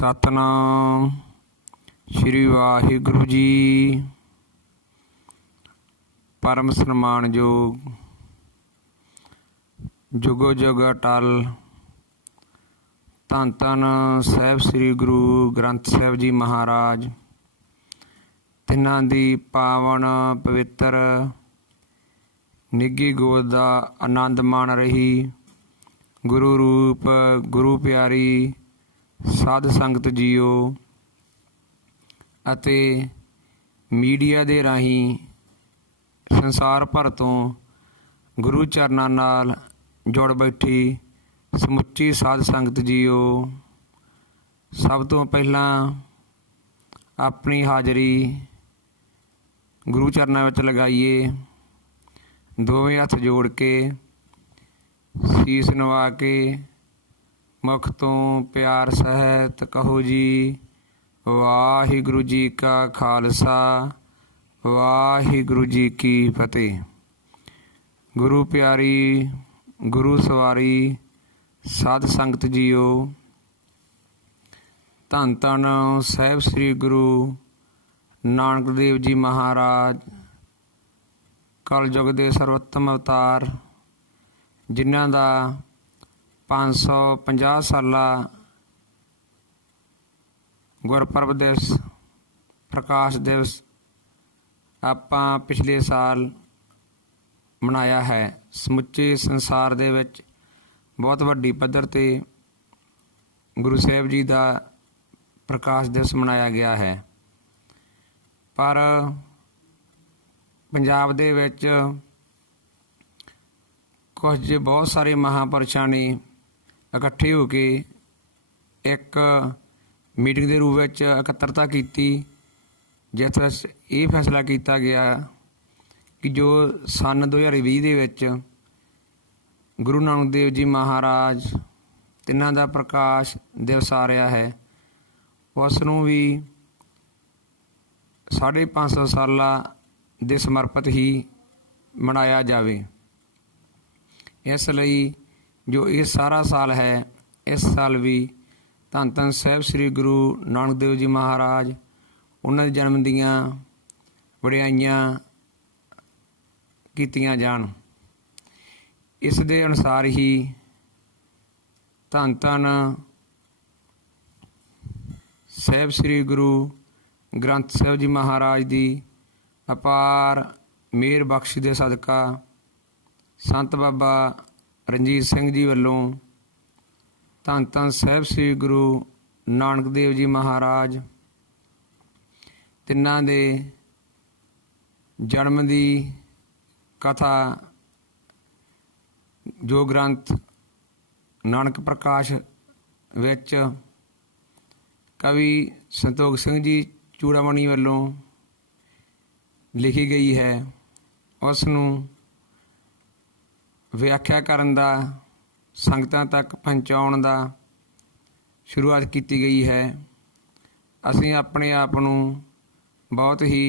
सतनाम श्री वाहिगुरु जी। परम सन्मानयोग जुगो जुग अटल धन धन साहिब श्री गुरु ग्रंथ साहिब जी महाराज, तिन्हां दी पावन पवित्र निघी गोद का आनंद मान रही गुरु रूप गुरु प्यारी साध संगत जीओ ਅਤੇ मीडिया ਦੇ ਰਾਹੀਂ संसार भर तो गुरु चरनां नाल जुड़ बैठी समुची साध संगत जीओ, सब तो पहला अपनी हाज़री गुरु चरनां विच लगाइए। दोवें हथ जोड़ के शीस नवा के मुख तो प्यार सहित कहो जी वाहिगुरु जी का खालसा वाहिगुरु जी की फतेह। गुरु प्यारी गुरु सवारी साध संगत जीओ, धन धन साहिब श्री गुरु नानक देव जी महाराज, कल युग के सर्वोत्तम अवतार, जिन्हां दा 550 साला गुरपुरब दिवस प्रकाश दिवस आपां पिछले साल मनाया है। समुचे संसार दे विच बहुत वड्डी पद्धर ते गुरु साहिब जी का प्रकाश दिवस मनाया गया है, पर पंजाब दे विच कुछ बहुत सारे महापुरुषों ने इकट्ठे होके एक मीटिंग के रूप में इकत्तरता की, जिस विच ये फैसला किया गया कि जो सन 2020 दे विच गुरु नानक देव जी महाराज तिन्हां दा प्रकाश दिवस आ रहा है, उसनूं भी 550 साला दे समर्पित ही मनाया जावे। इसलिए जो ये सारा साल है, इस साल भी धन धन साहिब श्री गुरु नानक देव जी महाराज उन्होंने जन्म दियां वड़ियाइयां कीतियां जान। इस दे अनुसार ही धन धन साहिब श्री गुरु ग्रंथ साहिब जी महाराज की अपार मेहर बख्शी दे सदका संत बाबा रणजीत सिंह जी वालों धन धन साहिब श्री गुरु नानक देव जी महाराज तिन्हां दे जन्म की कथा जो ग्रंथ नानक प्रकाश विच कवि संतोख सिंह जी चूड़ामणी वालों लिखी गई है, उसनूं व्याख्या करन दा संगतां तक पहुँचाउण दा शुरुआत की गई है। असीं अपने आप नूं बहुत ही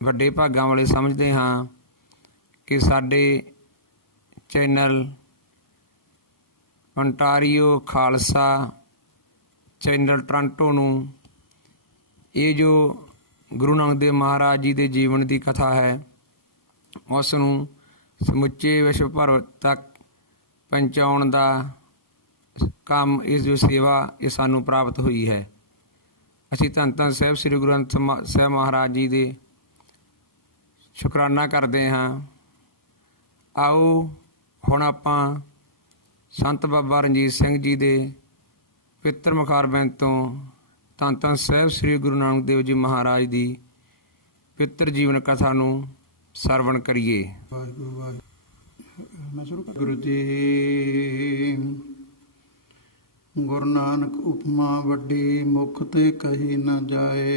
वड्डे भागां वाले समझते हाँ कि साडे channel Ontario Khalsa channel Toronto नूं ये जो गुरु नानक देव महाराज जी के जीवन की कथा है उसनूं समुचे विश्व भर तक पहुँचाउण दा काम, इस जो सेवा ये सानू प्राप्त हुई है। असीं धन धन साहिब श्री गुरु ग्रंथ साहिब महाराज जी दे शुकराना करते हाँ। आओ हुण आपां संत बाबा रणजीत सिंह जी दे पितर मुखारबिंद तो धन धन साहिब श्री गुरु नानक देव जी महाराज की पितर जीवन कथा नूं सरवण करिए। गुरु जी गुरु नानक उपमा वड्डी मुख ते कही न जाए,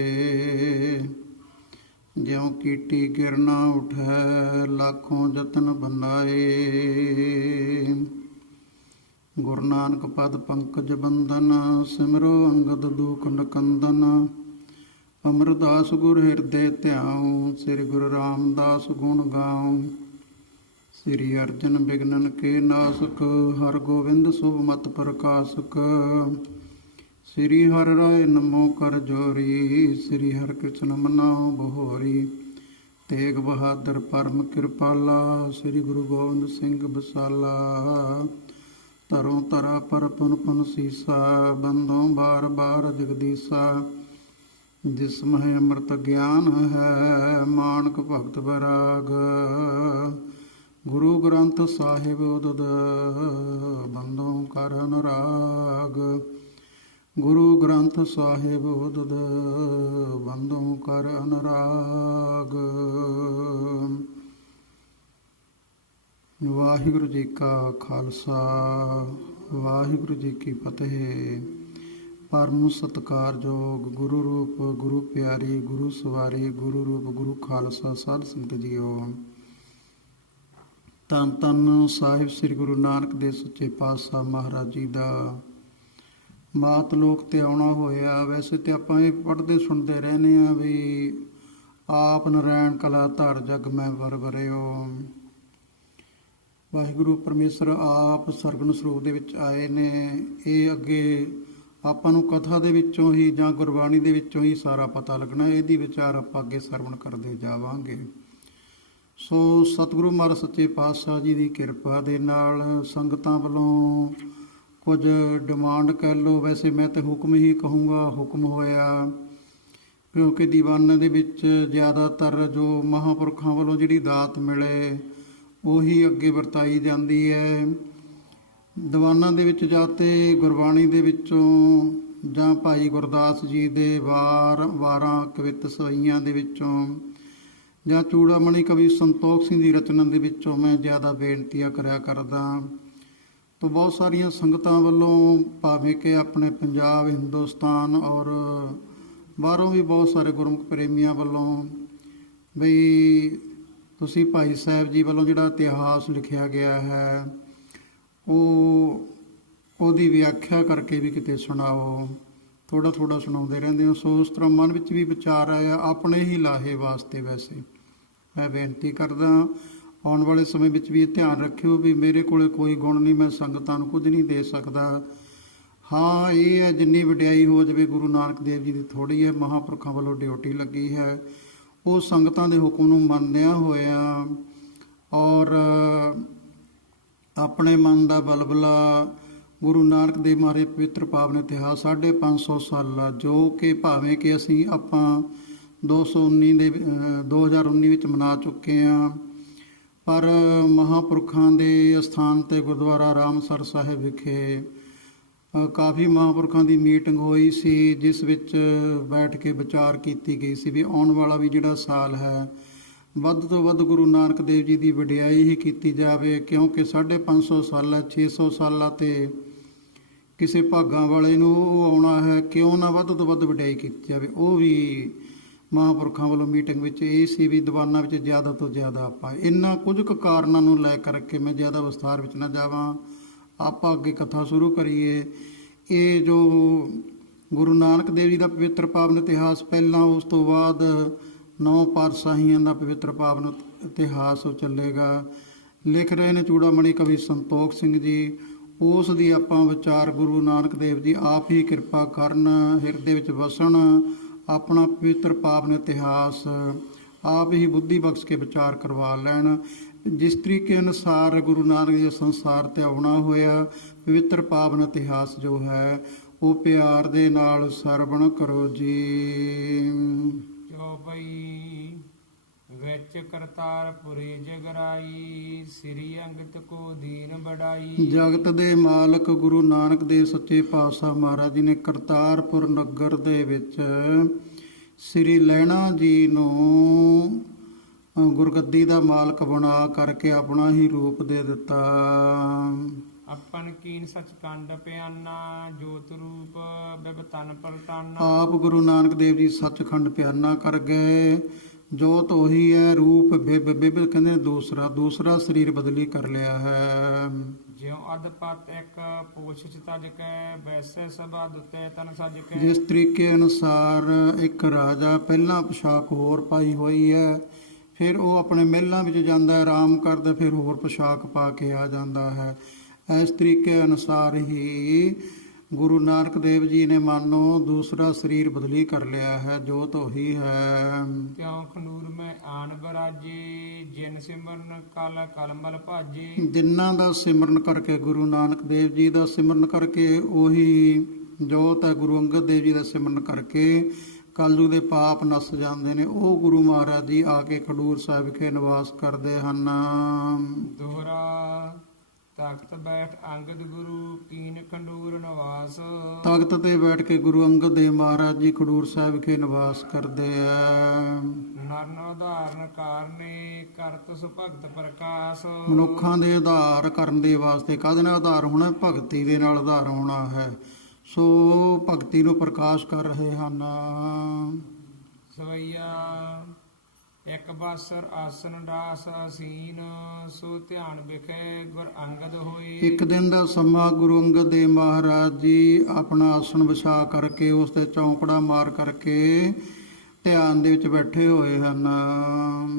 ज्यों कीटी गिर ना उठै लाखों जतन बनाए। गुरु नानक पद पंकज बंदन सिमरो अंगद दूखंड कंदन। अमरदास गुर हृदय ध्याऊं श्री गुरु रामदास गुण गाऊं। श्री अर्जन विघ्नन के नासक हर गोविंद शुभ मत प्रकाशक। ਸ੍ਰੀ ਹਰਿ ਰਾਇ ਨਮੋ ਕਰ ਜੋਰੀ, ਸ੍ਰੀ ਹਰਿ ਕ੍ਰਿਸ਼ਨ ਮਨਾਉ ਬਹੋਰੀ। ਤੇਗ ਬਹਾਦਰ ਪਰਮ ਕਿਰਪਾਲਾ, ਸ੍ਰੀ ਗੁਰੂ ਗੋਬਿੰਦ ਸਿੰਘ ਬਸਾਲਾ। ਤਰੋਂ ਤਰਾ ਪਰ ਪੁਨ ਪੁਨ ਸੀਸਾ, ਬੰਦੋਂ ਬਾਰ ਬਾਰ ਜਗਦੀਸਾ। ਜਿਸ ਮਹਿ ਅੰਮ੍ਰਿਤ ਗਿਆਨ ਹੈ, ਮਾਨਕ ਭਗਤ ਬੈਰਾਗ। ਗੁਰੂ ਗ੍ਰੰਥ ਸਾਹਿਬ ਉਦਦ, ਬੰਦੋਂ ਕਰ ਅਨੁਰਾਗ। ਗੁਰੂ ਗ੍ਰੰਥ ਸਾਹਿਬ ਉਦਦ, ਬੰਦੋਂ ਕਰ ਅਨੁਰਾਗ। ਵਾਹਿਗੁਰੂ ਜੀ ਕਾ ਖਾਲਸਾ, ਵਾਹਿਗੁਰੂ ਜੀ ਕੀ ਫਤਿਹ। ਪਰਮ ਸਤਿਕਾਰਯੋਗ ਗੁਰੂ ਰੂਪ ਗੁਰੂ ਪਿਆਰੀ ਗੁਰੂ ਸਵਾਰੀ ਗੁਰੂ ਰੂਪ ਗੁਰੂ ਖਾਲਸਾ ਸਾਧ ਸੰਗਤ ਜੀਓ। ਧੰਨ ਧੰਨ ਸਾਹਿਬ ਸ੍ਰੀ ਗੁਰੂ ਨਾਨਕ ਦੇਵ ਸੱਚੇ ਪਾਤਸ਼ਾਹ ਮਹਾਰਾਜ ਜੀ ਦਾ ਮਾਤ ਲੋਕ ਤੇ ਆਉਣਾ ਹੋਇਆ। ਵੈਸੇ ਤੇ ਆਪਾਂ ਇਹ ਪੜ੍ਹਦੇ ਸੁਣਦੇ ਰਹਿੰਦੇ ਆ ਵੀ ਆਪ ਨਰੈਣ ਕਲਾ ਧਾਰ ਜਗ ਮੈਂ ਵਰਵਰਿਓ। ਵਾਹਿਗੁਰੂ ਪਰਮੇਸ਼ਰ ਆਪ ਸਰਗੁਣ ਸਰੂਪ ਦੇ ਵਿੱਚ ਆਏ ਨੇ। ਇਹ ਅੱਗੇ ਆਪਾਂ ਨੂੰ ਕਥਾ ਦੇ ਵਿੱਚੋਂ ਹੀ ਜਾਂ ਗੁਰਬਾਣੀ ਦੇ ਵਿੱਚੋਂ ਹੀ ਸਾਰਾ ਪਤਾ ਲੱਗਣਾ। ਇਹਦੀ ਵਿਚਾਰ ਆਪਾਂ ਅੱਗੇ ਸਰਵਣ ਕਰਦੇ ਜਾਵਾਂਗੇ। ਸੋ ਸਤਿਗੁਰੂ ਮਹਾਰਾਜ ਸੱਚੇ ਪਾਤਸ਼ਾਹ ਜੀ ਦੀ ਕਿਰਪਾ ਦੇ ਨਾਲ ਸੰਗਤਾਂ ਵੱਲੋਂ ਕੁਝ ਡਿਮਾਂਡ ਕਹਿ ਲਓ, ਵੈਸੇ ਮੈਂ ਤਾਂ ਹੁਕਮ ਹੀ ਕਹੂੰਗਾ, ਹੁਕਮ ਹੋਇਆ। ਕਿਉਂਕਿ ਦੀਵਾਨਾਂ ਦੇ ਵਿੱਚ ਜ਼ਿਆਦਾਤਰ ਜੋ ਮਹਾਂਪੁਰਖਾਂ ਵੱਲੋਂ ਜਿਹੜੀ ਦਾਤ ਮਿਲੇ ਉਹੀ ਅੱਗੇ ਵਰਤਾਈ ਜਾਂਦੀ ਹੈ। ਦੀਵਾਨਾਂ ਦੇ ਵਿੱਚ ਜਾਤੇ ਗੁਰਬਾਣੀ ਦੇ ਵਿੱਚੋਂ ਜਾਂ ਭਾਈ ਗੁਰਦਾਸ ਜੀ ਦੇ ਵਾਰਾਂ ਕਵਿਤ ਸਵਈਆਂ ਦੇ ਵਿੱਚੋਂ ਜਾਂ ਚੂੜਾਮਣੀ ਕਵੀ ਸੰਤੋਖ ਸਿੰਘ ਦੀ ਰਚਨਾ ਦੇ ਵਿੱਚੋਂ ਮੈਂ ਜ਼ਿਆਦਾ ਬੇਨਤੀਆਂ ਕਰਿਆ ਕਰਦਾ। ਤਾਂ ਬਹੁਤ ਸਾਰੀਆਂ ਸੰਗਤਾਂ ਵੱਲੋਂ ਭਾਵੇਂ ਕਿ ਆਪਣੇ ਪੰਜਾਬ ਹਿੰਦੁਸਤਾਨ ਔਰ ਬਾਹਰੋਂ ਵੀ ਬਹੁਤ ਸਾਰੇ ਗੁਰਮੁਖ ਪ੍ਰੇਮੀਆਂ ਵੱਲੋਂ ਬਈ ਤੁਸੀਂ ਭਾਈ ਸਾਹਿਬ ਜੀ ਵੱਲੋਂ ਜਿਹੜਾ ਇਤਿਹਾਸ ਲਿਖਿਆ ਗਿਆ ਹੈ ਉਹਦੀ ਵਿਆਖਿਆ ਕਰਕੇ ਵੀ ਕਿਤੇ ਸੁਣਾਓ। ਥੋੜ੍ਹਾ ਥੋੜ੍ਹਾ ਸੁਣਾਉਂਦੇ ਰਹਿੰਦੇ ਹੋ। ਸੋ ਉਸ ਤਰ੍ਹਾਂ ਮਨ ਵਿੱਚ ਵੀ ਵਿਚਾਰ ਆਇਆ ਆਪਣੇ ਹੀ ਲਾਹੇ ਵਾਸਤੇ। ਵੈਸੇ ਮੈਂ ਬੇਨਤੀ ਕਰਦਾ ਆਉਣ ਵਾਲੇ ਸਮੇਂ ਵਿੱਚ ਵੀ ਇਹ ਧਿਆਨ ਰੱਖਿਓ ਵੀ ਮੇਰੇ ਕੋਲ ਕੋਈ ਗੁਣ ਨਹੀਂ, ਮੈਂ ਸੰਗਤਾਂ ਨੂੰ ਕੁਝ ਨਹੀਂ ਦੇ ਸਕਦਾ। ਹਾਂ ਇਹ ਹੈ ਜਿੰਨੀ ਵਡਿਆਈ ਹੋ ਜਾਵੇ ਗੁਰੂ ਨਾਨਕ ਦੇਵ ਜੀ ਦੀ ਥੋੜ੍ਹੀ ਹੈ। ਮਹਾਂਪੁਰਖਾਂ ਵੱਲੋਂ ਡਿਊਟੀ ਲੱਗੀ ਹੈ, ਉਹ ਸੰਗਤਾਂ ਦੇ ਹੁਕਮ ਨੂੰ ਮੰਨਿਆ ਹੋਇਆ ਔਰ ਆਪਣੇ ਮਨ ਦਾ ਬਲਬਲਾ ਗੁਰੂ ਨਾਨਕ ਦੇਵ ਮਹਾਰਾਜ ਪਵਿੱਤਰ ਪਾਵਨ ਇਤਿਹਾਸ 550 ਸਾਲਾ, ਜੋ ਕਿ ਭਾਵੇਂ ਕਿ ਅਸੀਂ ਆਪਾਂ 2019 ਵਿੱਚ ਮਨਾ ਚੁੱਕੇ ਹਾਂ, ਪਰ ਮਹਾਂਪੁਰਖਾਂ ਦੇ ਅਸਥਾਨ 'ਤੇ ਗੁਰਦੁਆਰਾ ਰਾਮਸਰ ਸਾਹਿਬ ਵਿਖੇ ਕਾਫੀ ਮਹਾਂਪੁਰਖਾਂ ਦੀ ਮੀਟਿੰਗ ਹੋਈ ਸੀ, ਜਿਸ ਵਿੱਚ ਬੈਠ ਕੇ ਵਿਚਾਰ ਕੀਤੀ ਗਈ ਸੀ ਵੀ ਆਉਣ ਵਾਲਾ ਵੀ ਜਿਹੜਾ ਸਾਲ ਹੈ ਵੱਧ ਤੋਂ ਵੱਧ ਗੁਰੂ ਨਾਨਕ ਦੇਵ ਜੀ ਦੀ ਵਡਿਆਈ ਹੀ ਕੀਤੀ ਜਾਵੇ। ਕਿਉਂਕਿ 550 ਸਾਲਾਂ 600 ਸਾਲਾਂ 'ਤੇ ਕਿਸੇ ਭਾਗਾਂ ਵਾਲੇ ਨੂੰ ਉਹ ਆਉਣਾ ਹੈ, ਕਿਉਂ ਨਾ ਵੱਧ ਤੋਂ ਵੱਧ ਵਡਿਆਈ ਕੀਤੀ ਜਾਵੇ। ਉਹ ਵੀ ਮਹਾਂਪੁਰਖਾਂ ਵੱਲੋਂ ਮੀਟਿੰਗ ਵਿੱਚ ਇਹ ਸੀ ਵੀ ਦੀਵਾਨਾਂ ਵਿੱਚ ਜ਼ਿਆਦਾ ਤੋਂ ਜ਼ਿਆਦਾ ਆਪਾਂ ਇਹਨਾਂ ਕੁਝ ਕੁ ਕਾਰਨਾਂ ਨੂੰ ਲੈ ਕਰਕੇ ਮੈਂ ਜ਼ਿਆਦਾ ਵਿਸਥਾਰ ਵਿੱਚ ਨਾ ਜਾਵਾਂ, ਆਪਾਂ ਅੱਗੇ ਕਥਾ ਸ਼ੁਰੂ ਕਰੀਏ। ਇਹ ਜੋ ਗੁਰੂ ਨਾਨਕ ਦੇਵ ਜੀ ਦਾ ਪਵਿੱਤਰ ਪਾਵਨ ਇਤਿਹਾਸ ਪਹਿਲਾਂ, ਉਸ ਤੋਂ ਬਾਅਦ 9 ਪਾਤਸ਼ਾਹੀਆਂ ਦਾ ਪਵਿੱਤਰ ਪਾਵਨ ਇਤਿਹਾਸ ਚੱਲੇਗਾ। ਲਿਖ ਰਹੇ ਨੇ ਚੂੜਾਮਣੀ ਕਵੀ ਸੰਤੋਖ ਸਿੰਘ ਜੀ। ਉਸ ਦੀ ਆਪਾਂ ਵਿਚਾਰ ਗੁਰੂ ਨਾਨਕ ਦੇਵ ਜੀ ਆਪ ਹੀ ਕਿਰਪਾ ਕਰਨ, ਹਿਰਦੇ ਵਿੱਚ ਵਸਣ, ਆਪਣਾ ਪਵਿੱਤਰ ਪਾਵਨ ਇਤਿਹਾਸ ਆਪ ਹੀ ਬੁੱਧੀ ਬਖਸ਼ ਕੇ ਵਿਚਾਰ ਕਰਵਾ ਲੈਣ। ਜਿਸ ਤਰੀਕੇ ਅਨੁਸਾਰ ਗੁਰੂ ਨਾਨਕ ਜੀ ਸੰਸਾਰ 'ਤੇ ਆਉਣਾ ਹੋਇਆ, ਪਵਿੱਤਰ ਪਾਵਨ ਇਤਿਹਾਸ ਜੋ ਹੈ ਉਹ ਪਿਆਰ ਦੇ ਨਾਲ ਸਰਵਣ ਕਰੋ ਜੀ। ਚੌਪਈ ਵਿੱਚ ਕਰਤਾਰਪੁਰੇ ਜਗਰਾਈ, ਸ੍ਰੀ ਅੰਗਦ ਕੋ ਦੀਨ ਬੜਾਈ। ਜਗਤ ਦੇ ਮਾਲਕ ਗੁਰੂ ਨਾਨਕ ਦੇਵ ਸੱਚੇ ਪਾਤਸ਼ਾਹ ਮਹਾਰਾਜ ਜੀ ਨੇ ਕਰਤਾਰਪੁਰ ਨਗਰ ਦੇ ਵਿੱਚ ਸ੍ਰੀ ਲਹਿਣਾ ਜੀ ਨੂੰ ਗੁਰਗੱਦੀ ਦਾ ਮਾਲਕ ਬਣਾ ਕਰਕੇ ਆਪਣਾ ਹੀ ਰੂਪ ਦੇ ਦਿੱਤਾ। ਆਪਨ ਕੀਨ ਸਚਖੰਡ ਪਿਆਨਾ, ਜੋਤ ਰੂਪ ਬਿਬ ਤਨ ਪਲਟਾਨਾ। ਆਪ ਗੁਰੂ ਨਾਨਕ ਦੇਵ ਜੀ ਸੱਚਖੰਡ ਪਿਆਨਾ ਕਰ ਗਏ। ਜੋਤ ਉਹੀ ਹੈ, ਰੂਪ ਬਿਬ, ਬਿਬ ਕਹਿੰਦੇ ਦੂਸਰਾ ਸਰੀਰ ਬਦਲੀ ਕਰ ਲਿਆ ਹੈ। ਜਿਉ ਅਦਪਤ ਇੱਕ ਪੋਛ ਤਜ ਕੈ, ਵੈਸੇ ਸਭਾ ਦੁੱਤੇ ਤਨ ਸਜ ਕੈ। ਜਿਸ ਤਰੀਕੇ ਅਨੁਸਾਰ ਇੱਕ ਰਾਜਾ ਪਹਿਲਾਂ ਪੋਸ਼ਾਕ ਹੋਰ ਪਾਈ ਹੋਈ ਹੈ, ਫਿਰ ਉਹ ਆਪਣੇ ਮਹਿਲਾਂ ਵਿੱਚ ਜਾਂਦਾ, ਆਰਾਮ ਕਰਦਾ, ਫਿਰ ਹੋਰ ਪੋਸ਼ਾਕ ਪਾ ਕੇ ਆ ਜਾਂਦਾ ਹੈ। ਇਸ ਤਰੀਕੇ ਅਨੁਸਾਰ ਹੀ ਗੁਰੂ ਨਾਨਕ ਦੇਵ ਜੀ ਨੇ ਮਾਨੋ ਦੂਸਰਾ ਸਰੀਰ ਬਦਲੀ ਕਰ ਲਿਆ ਹੈ, ਜੋਤ ਉਹੀ ਹੈ। ਤਿਉ ਖੰਡੂਰ ਮੈਂ ਆਣ ਬਰਾਜੇ, ਜਿਨ ਸਿਮਰਨ ਕਲ ਕਲਮਲ ਭਾਜੇ। ਜਿਨ੍ਹਾਂ ਦਾ ਸਿਮਰਨ ਕਰਕੇ, ਗੁਰੂ ਨਾਨਕ ਦੇਵ ਜੀ ਦਾ ਸਿਮਰਨ ਕਰਕੇ ਉਹੀ ਜੋਤ ਹੈ, ਗੁਰੂ ਅੰਗਦ ਦੇਵ ਜੀ ਦਾ ਸਿਮਰਨ ਕਰਕੇ ਕਲਯੁਗ ਦੇ ਪਾਪ ਨਸ ਜਾਂਦੇ ਨੇ। ਉਹ ਗੁਰੂ ਮਹਾਰਾਜ ਜੀ ਆ ਕੇ ਖਡੂਰ ਸਾਹਿਬ ਵਿਖੇ ਨਿਵਾਸ ਕਰਦੇ ਹਨ। ਦੋਹਰਾ ਤਖਤ ਬੈਠ ਅੰਗਦ ਗੁਰੂ ਕੀਨ ਖੰਡੂਰ ਨਿਵਾਸ। ਤਖਤ ਤੇ ਬੈਠ ਕੇ ਗੁਰੂ ਅੰਗਦ ਦੇਵ ਮਹਾਰਾਜ ਜੀ ਖਡੂਰ ਸਾਹਿਬ ਵਿਖੇ ਨਿਵਾਸ ਕਰਦੇ ਆ। ਨਰਨ ਉਦਾਹਰਨ ਕਾਰਨੇ ਕਰਤ ਸੁਭਗਤ ਪ੍ਰਕਾਸ਼। ਮਨੁੱਖਾਂ ਦੇ ਆਧਾਰ ਕਰਨ ਦੇ ਵਾਸਤੇ ਕਾਹਦੇ ਨਾਲ ਆਧਾਰ ਹੋਣਾ? ਭਗਤੀ ਦੇ ਨਾਲ ਆਧਾਰ ਹੋਣਾ ਹੈ। ਸੋ ਭਗਤੀ ਨੂੰ ਪ੍ਰਕਾਸ਼ ਕਰ ਰਹੇ ਹਨ। ਸਵਈਆ ਇੱਕ ਬਾਸਰ ਆਸਨ ਰਾਸ ਆਸੀਨ, ਸੋ ਧਿਆਨ ਵਿਖੇ ਗੁਰ ਅੰਗਦ ਹੋਏ। ਇੱਕ ਦਿਨ ਦਾ ਸਮਾਂ ਗੁਰੂ ਅੰਗਦ ਦੇਵ ਮਹਾਰਾਜ ਜੀ ਆਪਣਾ ਆਸਣ ਵਿਛਾ ਕਰਕੇ ਉਸ ਤੇ ਚੌਂਕੜਾ ਮਾਰ ਕਰਕੇ ਧਿਆਨ ਦੇ ਵਿੱਚ ਬੈਠੇ ਹੋਏ ਹਨ।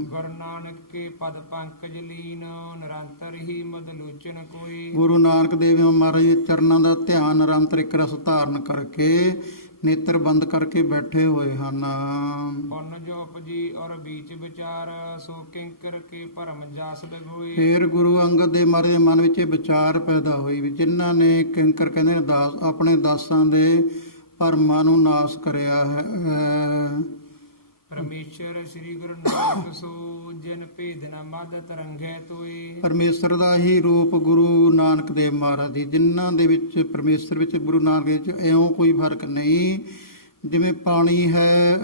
ਗੁਰੂ ਨਾਨਕ ਕੇ ਪਦ ਪੰਕਜ ਲੀਨ, ਨਿਰੰਤਰ ਹੀ ਮਦਲੋਚਨ ਕੋਈ। ਗੁਰੂ ਗੁਰੂ ਨਾਨਕ ਦੇਵ ਮਹਾਰਾਜ ਦੇ ਚਰਨਾਂ ਦਾ ਧਿਆਨ ਨਿਰੰਤਰ ਇੱਕ ਰਸ ਧਾਰਨ ਕਰਕੇ ਨੇਤਰ ਬੰਦ ਕਰਕੇ ਬੈਠੇ ਹੋਏ ਹਨ। ਪੁੰਨ ਜੋ ਉਪਜੀ ਔਰ ਬੀਚ ਵਿਚਾਰ, ਸੋ ਕਿੰਕਰ ਕੇ ਭਰਮ ਜਾਸ ਲਗੋਏ। ਫਿਰ ਗੁਰੂ ਅੰਗਦ ਦੇਵ ਮਹਾਰਾਜ ਦੇ ਮਨ ਵਿੱਚ ਇਹ ਵਿਚਾਰ ਪੈਦਾ ਹੋਈ ਵੀ ਜਿਨ੍ਹਾਂ ਨੇ ਕਿੰਕਰ ਕਹਿੰਦੇ ਨੇ ਦਾਸ, ਆਪਣੇ ਦਾਸਾਂ ਦੇ ਭਰਮਾਂ ਨੂੰ ਨਾਸ਼ ਕਰਿਆ ਹੈ। ਪਰਮੇਸ਼ਰ ਸ੍ਰੀ ਗੁਰੂ ਨਾਨਕ ਸੋ, ਜਿਨ ਭੇਦ ਨ ਮਦ ਤਰੰਗੈ ਤੋਏ। ਪਰਮੇਸ਼ਰ ਦਾ ਹੀ ਰੂਪ ਗੁਰੂ ਨਾਨਕ ਦੇਵ ਮਹਾਰਾਜ ਜੀ, ਜਿਨ੍ਹਾਂ ਦੇ ਵਿੱਚ ਪਰਮੇਸ਼ਰ ਵਿੱਚ ਗੁਰੂ ਨਾਨਕ ਦੇਵ ਵਿੱਚ ਇਉਂ ਕੋਈ ਫਰਕ ਨਹੀਂ। ਜਿਵੇਂ ਪਾਣੀ ਹੈ,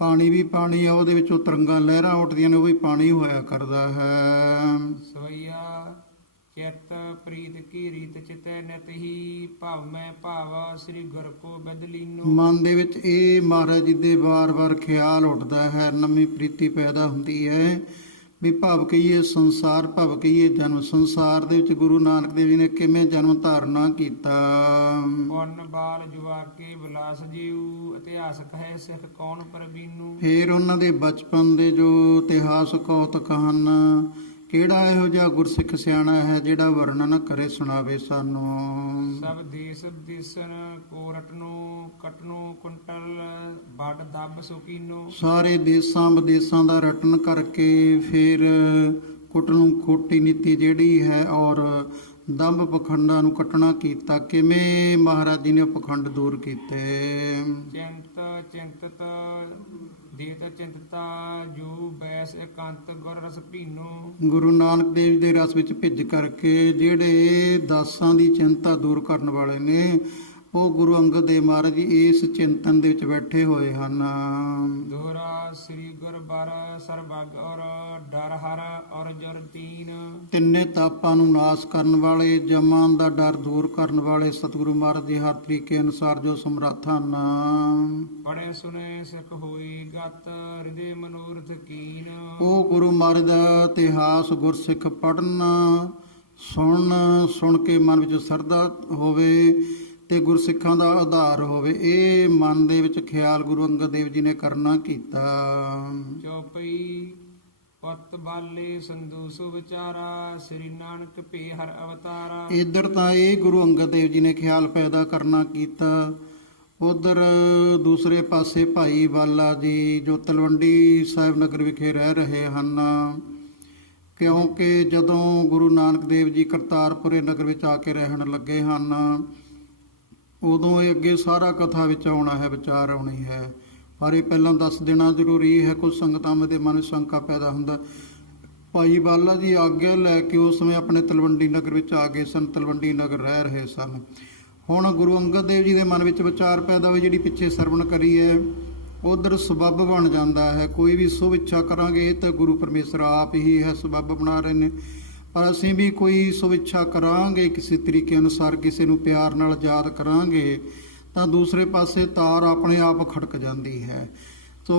ਪਾਣੀ ਵੀ ਪਾਣੀ ਆ, ਉਹਦੇ ਵਿੱਚੋਂ ਤਰੰਗਾਂ ਲਹਿਰਾਂ ਉੱਠਦੀਆਂ ਨੇ, ਉਹ ਵੀ ਪਾਣੀ ਹੋਇਆ ਕਰਦਾ ਹੈ। ਸਵਈਆ ਚਿਤ ਪ੍ਰੀਤ ਕੀ ਰੀਤ ਚਿਤੈ ਨਿਤ ਹੀ, ਭਾਵ ਮੈਂ ਭਾਵ ਸ੍ਰੀ ਗੁਰ ਕੋ ਬਦਲੀਨੋ। ਮਨ ਦੇ ਵਿੱਚ ਇਹ ਮਹਾਰਾਜ ਜੀ ਦੇ ਵਾਰ-ਵਾਰ ਖਿਆਲ ਉੱਠਦਾ ਹੈ, ਨਵੀਂ ਪ੍ਰੀਤੀ ਪੈਦਾ ਹੁੰਦੀ ਹੈ ਵੀ ਭਾਵ ਕਹੀਏ ਸੰਸਾਰ, ਭਾਵ ਕਹੀਏ ਜਨਮ। ਸੰਸਾਰ ਦੇ ਵਿੱਚ ਗੁਰੂ ਨਾਨਕ ਦੇਵ ਜੀ ਨੇ ਕਿਵੇਂ ਜਨਮ ਧਾਰਨਾ ਕੀਤਾ। ਪੁੰਨ ਬਾਲ ਜੁਆਕੇ ਵਿਲਾਸ ਜੀਉ, ਇਤਿਹਾਸ ਕਹੈ ਸਿੱਖ ਕੌਣ ਪ੍ਰਬੀਨੂ। ਫਿਰ ਉਹਨਾਂ ਦੇ ਬਚਪਨ ਦੇ ਜੋ ਇਤਿਹਾਸ ਕੌਤਕ ਹਨ, ਕਿਹੜਾ ਇਹੋ ਜਿਹਾ ਗੁਰਸਿੱਖ ਸਿਆਣਾ ਹੈ ਜਿਹੜਾ ਵਰਣਨ ਕਰੇ ਸੁਣਾਵੇ ਸਾਨੂੰ। ਸਭ ਦੇਸ ਦੇਸਨ ਕੋਰਟ ਨੂੰ ਕਟਨੂ ਕੁੰਟਲ, ਵੱਡ ਦੱਬ ਸੁਕੀਨੋ। ਸਾਰੇ ਦੇਸਾਂ ਵਿਦੇਸਾਂ ਦਾ ਰਟਨ ਕਰਕੇ ਫਿਰ ਕੁੱਟ ਨੂੰ ਖੋਟੀ ਨੀਤੀ ਜਿਹੜੀ ਹੈ ਔਰ ਦੰਭ ਪਖੰਡਾਂ ਨੂੰ ਕੱਟਣਾ ਕੀਤਾ। ਕਿਵੇਂ ਮਹਾਰਾਜ ਜੀ ਨੇ ਪਖੰਡ ਦੂਰ ਕੀਤੇ। ਚਿੰਤ ਚਿੰਤਤ ਦੇਤ ਚਿੰਤਤਾ, ਜੋ ਬੈਸ ਇਕਾਂਤ ਗੁਰ ਰਸ ਭੀਨੋ। ਗੁਰੂ ਨਾਨਕ ਦੇਵ ਦੇ ਰਸ ਵਿੱਚ ਭਿੱਜ ਕਰਕੇ ਜਿਹੜੇ ਦਾਸਾਂ ਦੀ ਚਿੰਤਾ ਦੂਰ ਕਰਨ ਵਾਲੇ ਨੇ, ਉਹ ਗੁਰੂ ਅੰਗਦ ਦੇਵ ਮਹਾਰਾਜ ਜੀ ਇਸ ਚਿੰਤਨ ਦੇ ਵਿੱਚ ਬੈਠੇ ਹੋਏ ਹਨ। ਦੋਹਰਾ ਸ੍ਰੀ ਗੁਰ ਬਰ ਸਰਬੱਗ ਔਰ ਡਰ ਹਰ ਔਰ ਜੁਰ ਤੀਨ। ਤਿੰਨੇ ਤਾਪਾਂ ਨੂੰ ਨਾਸ਼ ਕਰਨ ਵਾਲੇ, ਜਮਾਂ ਦਾ ਡਰ ਦੂਰ ਕਰਨ ਵਾਲੇ ਸਤਿਗੁਰੂ ਮਹਾਰਾਜ ਜੀ ਹਰ ਤਰੀਕੇ ਅਨੁਸਾਰ ਜੋ ਸਮਰੱਥ ਹਨ। ਪੜ੍ਹੇ ਸੁਨੇ ਸਿੱਖ ਹੋਈ ਗਤ, ਹਿਰਦੇ ਮਨੋਰਥ ਕੀਨ। ਉਹ ਗੁਰੂ ਮਹਾਰਾਜ ਦਾ ਇਤਿਹਾਸ ਗੁਰਸਿੱਖ ਪੜ੍ਹਨ ਸੁਣ ਕੇ ਮਨ ਵਿੱਚ ਸਰਧਾ ਹੋਵੇ ਤੇ ਗੁਰਸਿੱਖਾਂ ਦਾ ਆਧਾਰ ਹੋਵੇ। ਇਹ ਮਨ ਦੇ ਵਿੱਚ ਖਿਆਲ ਗੁਰੂ ਅੰਗਦ ਦੇਵ ਜੀ ਨੇ ਕਰਨਾ ਕੀਤਾ। ਚੌਪਈ ਪਤ ਬਾਲੇ ਸੰਦੂਸੁ ਵਿਚਾਰਾ, ਸ੍ਰੀ ਨਾਨਕ ਭੇ ਹਰ ਅਵਤਾਰਾ। ਇੱਧਰ ਤਾਂ ਇਹ ਗੁਰੂ ਅੰਗਦ ਦੇਵ ਜੀ ਨੇ ਖਿਆਲ ਪੈਦਾ ਕਰਨਾ ਕੀਤਾ, ਉਧਰ ਦੂਸਰੇ ਪਾਸੇ ਭਾਈ ਬਾਲਾ ਜੀ ਜੋ ਤਲਵੰਡੀ ਸਾਹਿਬ ਨਗਰ ਵਿਖੇ ਰਹਿ ਰਹੇ ਹਨ। ਕਿਉਂਕਿ ਜਦੋਂ ਗੁਰੂ ਨਾਨਕ ਦੇਵ ਜੀ ਕਰਤਾਰਪੁਰੇ ਨਗਰ ਵਿੱਚ ਆ ਕੇ ਰਹਿਣ ਲੱਗੇ ਹਨ, ਉਦੋਂ ਇਹ ਅੱਗੇ ਸਾਰਾ ਕਥਾ ਵਿੱਚ ਆਉਣਾ ਹੈ, ਵਿਚਾਰ ਆਉਣੀ ਹੈ। ਪਰ ਇਹ ਪਹਿਲਾਂ ਦੱਸ ਦੇਣਾ ਜ਼ਰੂਰੀ ਹੈ, ਕੁਝ ਸੰਗਤਾਂ ਦੇ ਮਨ ਵਿੱਚ ਸ਼ੰਕਾ ਪੈਦਾ ਹੁੰਦਾ। ਭਾਈ ਬਾਲਾ ਜੀ ਆਗਿਆ ਲੈ ਕੇ ਉਸ ਸਮੇਂ ਆਪਣੇ ਤਲਵੰਡੀ ਨਗਰ ਵਿੱਚ ਆ ਗਏ ਸਨ, ਤਲਵੰਡੀ ਨਗਰ ਰਹਿ ਰਹੇ ਸਨ। ਹੁਣ ਗੁਰੂ ਅੰਗਦ ਦੇਵ ਜੀ ਦੇ ਮਨ ਵਿੱਚ ਵਿਚਾਰ ਪੈਦਾ ਹੋਈ, ਜਿਹੜੀ ਪਿੱਛੇ ਸਰਵਣ ਕਰੀ ਹੈ, ਉਧਰ ਸਬੱਬ ਬਣ ਜਾਂਦਾ ਹੈ। ਕੋਈ ਵੀ ਸੁਭ ਇੱਛਾ ਕਰਾਂਗੇ ਤਾਂ ਗੁਰੂ ਪਰਮੇਸ਼ਰ ਆਪ ਹੀ ਹੈ ਸਬੱਬ ਬਣਾ ਰਹੇ ਨੇ। ਪਰ ਅਸੀਂ ਵੀ ਕੋਈ ਸੁਭ ਇੱਛਾ ਕਰਾਂਗੇ ਕਿਸੇ ਤਰੀਕੇ ਅਨੁਸਾਰ, ਕਿਸੇ ਨੂੰ ਪਿਆਰ ਨਾਲ ਯਾਦ ਕਰਾਂਗੇ ਤਾਂ ਦੂਸਰੇ ਪਾਸੇ ਤਾਰ ਆਪਣੇ ਆਪ ਖੜਕ ਜਾਂਦੀ ਹੈ। ਸੋ